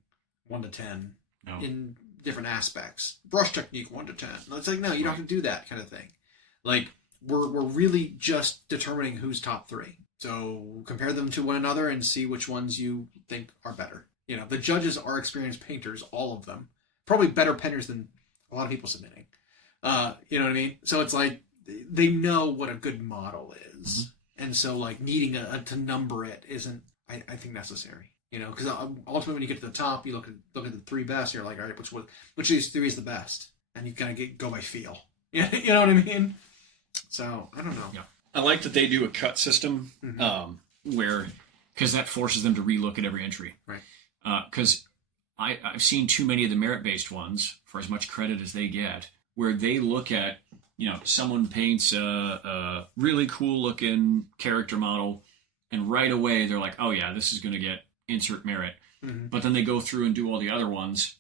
1 to 10 in different aspects. Brush technique 1 to 10. It's like, no, you don't have to do that kind of thing. Like we're really just determining who's top 3. So compare them to one another and see which ones you think are better. You know, the judges are experienced painters, all of them. Probably better painters than a lot of people submitting. You know what I mean? So it's like they know what a good model is, and so like needing to number it isn't, I think, necessary. Because ultimately when you get to the top, you look at the 3 best, and you're like, all right, which of these 3 is the best, and you kind of go by feel. You know what I mean? So I don't know. Yeah, I like that they do a cut system, where because that forces them to relook at every entry. Right. Because I've seen too many of the merit-based ones, for as much credit as they get, where they look at, someone paints a really cool-looking character model, and right away they're like, oh yeah, this is going to get insert merit. But then they go through and do all the other ones,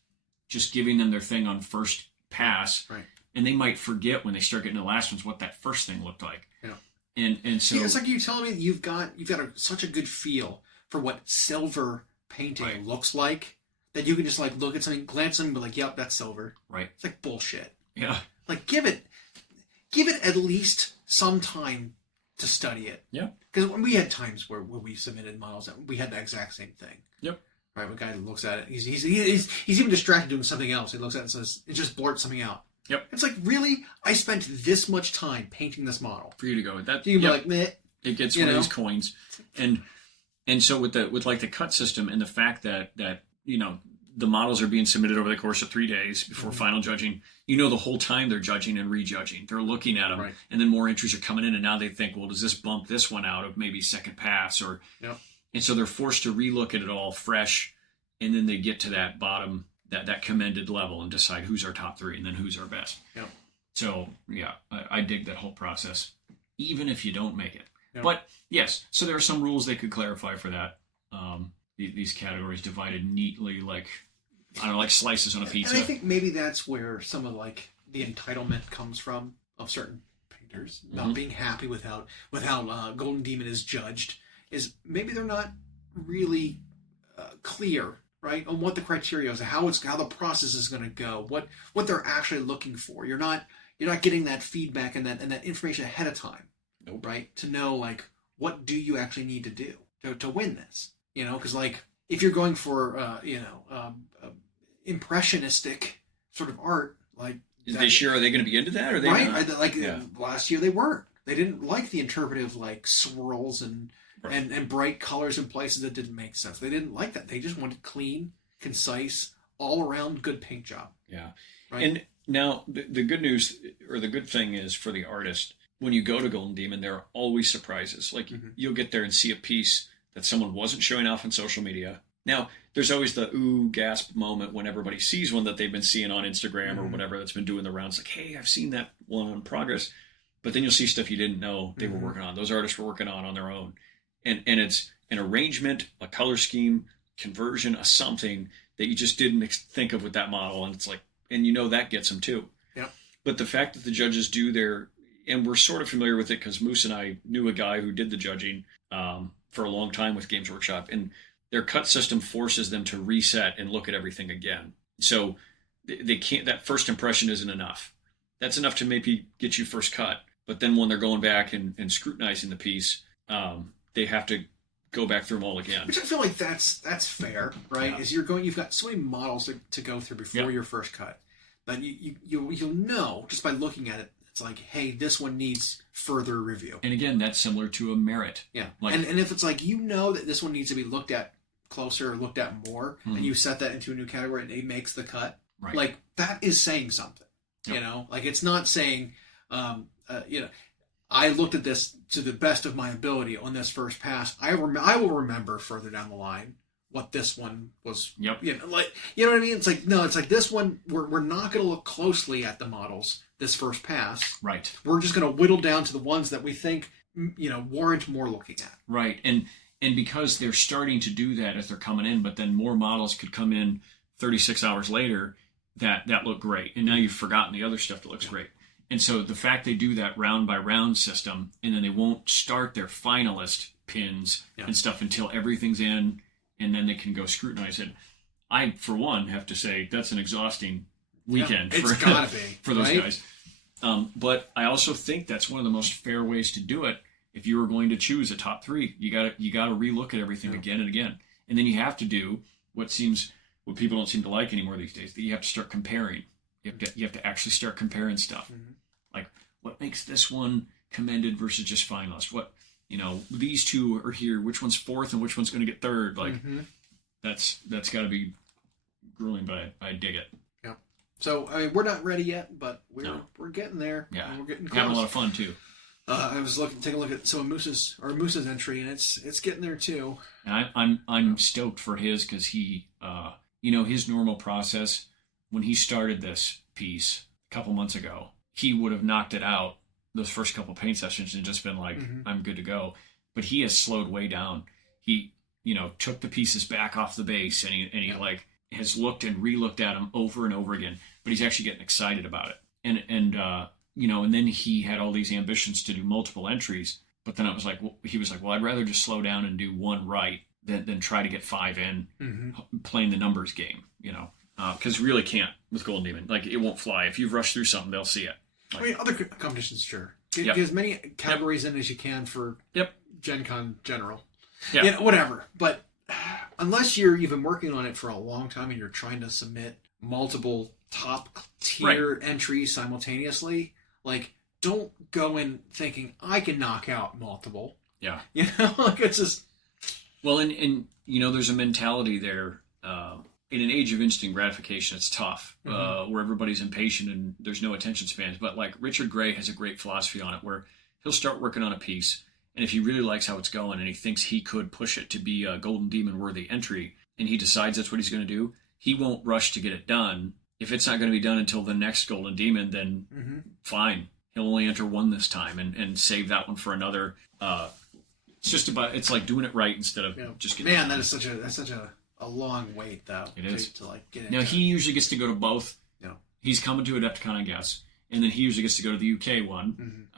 just giving them their thing on first pass, right. And they might forget when they start getting the last ones what that first thing looked like. Yeah. And so it's like you telling me that you've got such a good feel for what silver painting looks like, that you can just like look at something, glance at something, and be like, yep, that's silver. Right. It's like bullshit. Yeah. Like give it at least some time to study it. Yeah. Because when we had times where we submitted models, that we had the exact same thing. Yep. Right. When a guy looks at it, he's even distracted doing something else. He looks at it and says, it just blurts something out. Yep. It's like, really? I spent this much time painting this model for you to go with that. You can be like, meh. It gets one of these coins, and so with like the cut system and the fact that the models are being submitted over the course of 3 days before final judging. The whole time they're judging and rejudging. They're looking at them, and then more entries are coming in, and now they think, well, does this bump this one out of maybe second pass or? Yep. And so they're forced to relook at it all fresh, and then they get to that bottom. That commended level and decide who's our top 3 and then who's our best. Yep. So yeah, I dig that whole process, even if you don't make it. Yep. But yes, so there are some rules they could clarify for that. These categories divided neatly, like slices on a pizza. And I think maybe that's where some of like the entitlement comes from of certain painters not being happy with how Golden Daemon is judged. Is maybe they're not really clear. Right, on what the criteria is, how the process is going to go, what they're actually looking for. You're not getting that feedback and that information ahead of time. Nope. Right, to know like what do you actually need to do to win this. Because like if you're going for impressionistic sort of art, like are they going to be into that, or they right? not? Last year they weren't. They didn't like the interpretive like swirls and bright colors in places that didn't make sense. They didn't like that. They just wanted clean, concise, all-around good paint job. Yeah. Right? And now the good news, or the good thing is for the artist, when you go to Golden Daemon, there are always surprises. Like you'll get there and see a piece that someone wasn't showing off on social media. Now, there's always the ooh, gasp moment when everybody sees one that they've been seeing on Instagram or whatever that's been doing the rounds. Like, hey, I've seen that one in progress. But then you'll see stuff you didn't know they were working on. Those artists were working on their own. And it's an arrangement, a color scheme, conversion, a something that you just didn't think of with that model. And it's like, and that gets them too. Yeah. But the fact that the judges do and we're sort of familiar with it because Moose and I knew a guy who did the judging for a long time with Games Workshop, and their cut system forces them to reset and look at everything again. So they can't, that first impression isn't enough. That's enough to maybe get you first cut. But then when they're going back and scrutinizing the piece, they have to go back through them all again. Which I feel like that's fair, right? Yeah. Is you've got so many models to go through before your first cut, but you'll know just by looking at it. It's like, hey, this one needs further review. And again, that's similar to a merit. Yeah, like, and if it's like that this one needs to be looked at closer or looked at more, and you set that into a new category and it makes the cut, right. Like that is saying something. Yep. Like it's not saying, I looked at this to the best of my ability on this first pass. I will remember further down the line what this one was. Yep. You know what I mean? It's like, no, it's like this one, we're not going to look closely at the models this first pass. Right. We're just going to whittle down to the ones that we think, warrant more looking at. Right. And because they're starting to do that as they're coming in, but then more models could come in 36 hours later that look great. And now you've forgotten the other stuff that looks great. And so the fact they do that round by round system, and then they won't start their finalist pins and stuff until everything's in, and then they can go scrutinize it. I, for one, have to say that's an exhausting weekend for those guys. But I also think that's one of the most fair ways to do it. If you were going to choose a top 3, you got to relook at everything again and again, and then you have to do what people don't seem to like anymore these days. That you have to start comparing. You have to actually start comparing stuff. Like, makes this one commended versus just finalist? What, these two are here. Which one's fourth and which one's going to get third? Like, that's got to be grueling, but I dig it. Yeah. So I mean, we're not ready yet, but we're getting there. Yeah, and we're getting close. Having a lot of fun too. I was taking a look at some of Moose's entry, and it's getting there too. And I'm stoked for his because he, his normal process when he started this piece a couple months ago, he would have knocked it out those first couple paint sessions and just been like, I'm good to go. But he has slowed way down. He, took the pieces back off the base and he like has looked and re-looked at them over and over again. But he's actually getting excited about it. And then he had all these ambitions to do multiple entries. But then he was like, well, I'd rather just slow down and do one right than try to get 5 in playing the numbers game, because you really can't with Golden Daemon. Like, it won't fly. If you've rushed through something, they'll see it. Like, I mean, other competitions, sure. Get as many categories in as you can for Gen Con general. Yeah. Whatever. But unless you've been working on it for a long time and you're trying to submit multiple top tier entries simultaneously, like, don't go in thinking I can knock out multiple. Yeah. Like, it's just... Well, and there's a mentality there. In an age of instant gratification, it's tough, where everybody's impatient and there's no attention spans. But like Richard Gray has a great philosophy on it, where he'll start working on a piece, and if he really likes how it's going and he thinks he could push it to be a Golden Daemon worthy entry, and he decides that's what he's going to do, he won't rush to get it done. If it's not going to be done until the next Golden Daemon, then fine. He'll only enter one this time and save that one for another. It's like doing it right instead of just getting. Man, that's such a long wait though. It is to like get it. Now he usually gets to go to both. Yeah. He's coming to Adepticon, I guess, and then he usually gets to go to the UK one,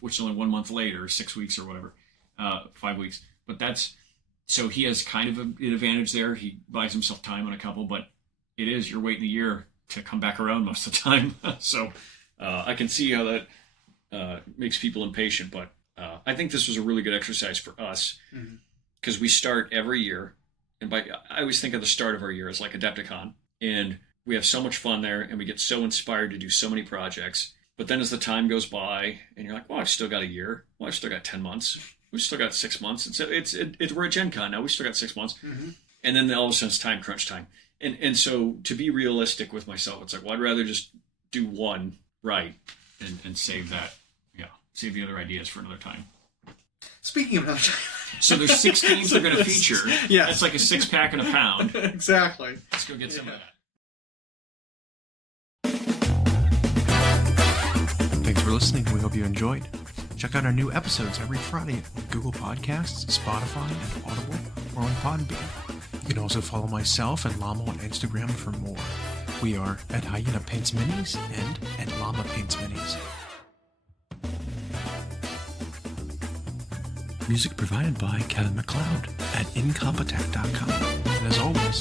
which is only 1 month later, 6 weeks or whatever, 5 weeks. But so he has kind of an advantage there. He buys himself time on a couple, but you're waiting a year to come back around most of the time. So I can see how that makes people impatient, but I think this was a really good exercise for us because we start every year. And I always think of the start of our year as like Adepticon. And we have so much fun there and we get so inspired to do so many projects. But then as the time goes by and you're like, well, I've still got a year. Well, I've still got 10 months. We've still got 6 months. And so we're at Gen Con now. We still got 6 months. And then all of a sudden it's time crunch time. And so to be realistic with myself, it's like, well, I'd rather just do one right and save that. Yeah. Save the other ideas for another time. Speaking of another time. So there's 6 games they're going to feature. Yeah. It's like a 6-pack and a pound. Exactly. Let's go get some of that. Thanks for listening. We hope you enjoyed. Check out our new episodes every Friday on Google Podcasts, Spotify, and Audible, or on Podbean. You can also follow myself and Llama on Instagram for more. We are at Hyena Paints Minis and at Llama Paints Minis. Music provided by Kevin MacLeod at incompetech.com. And as always,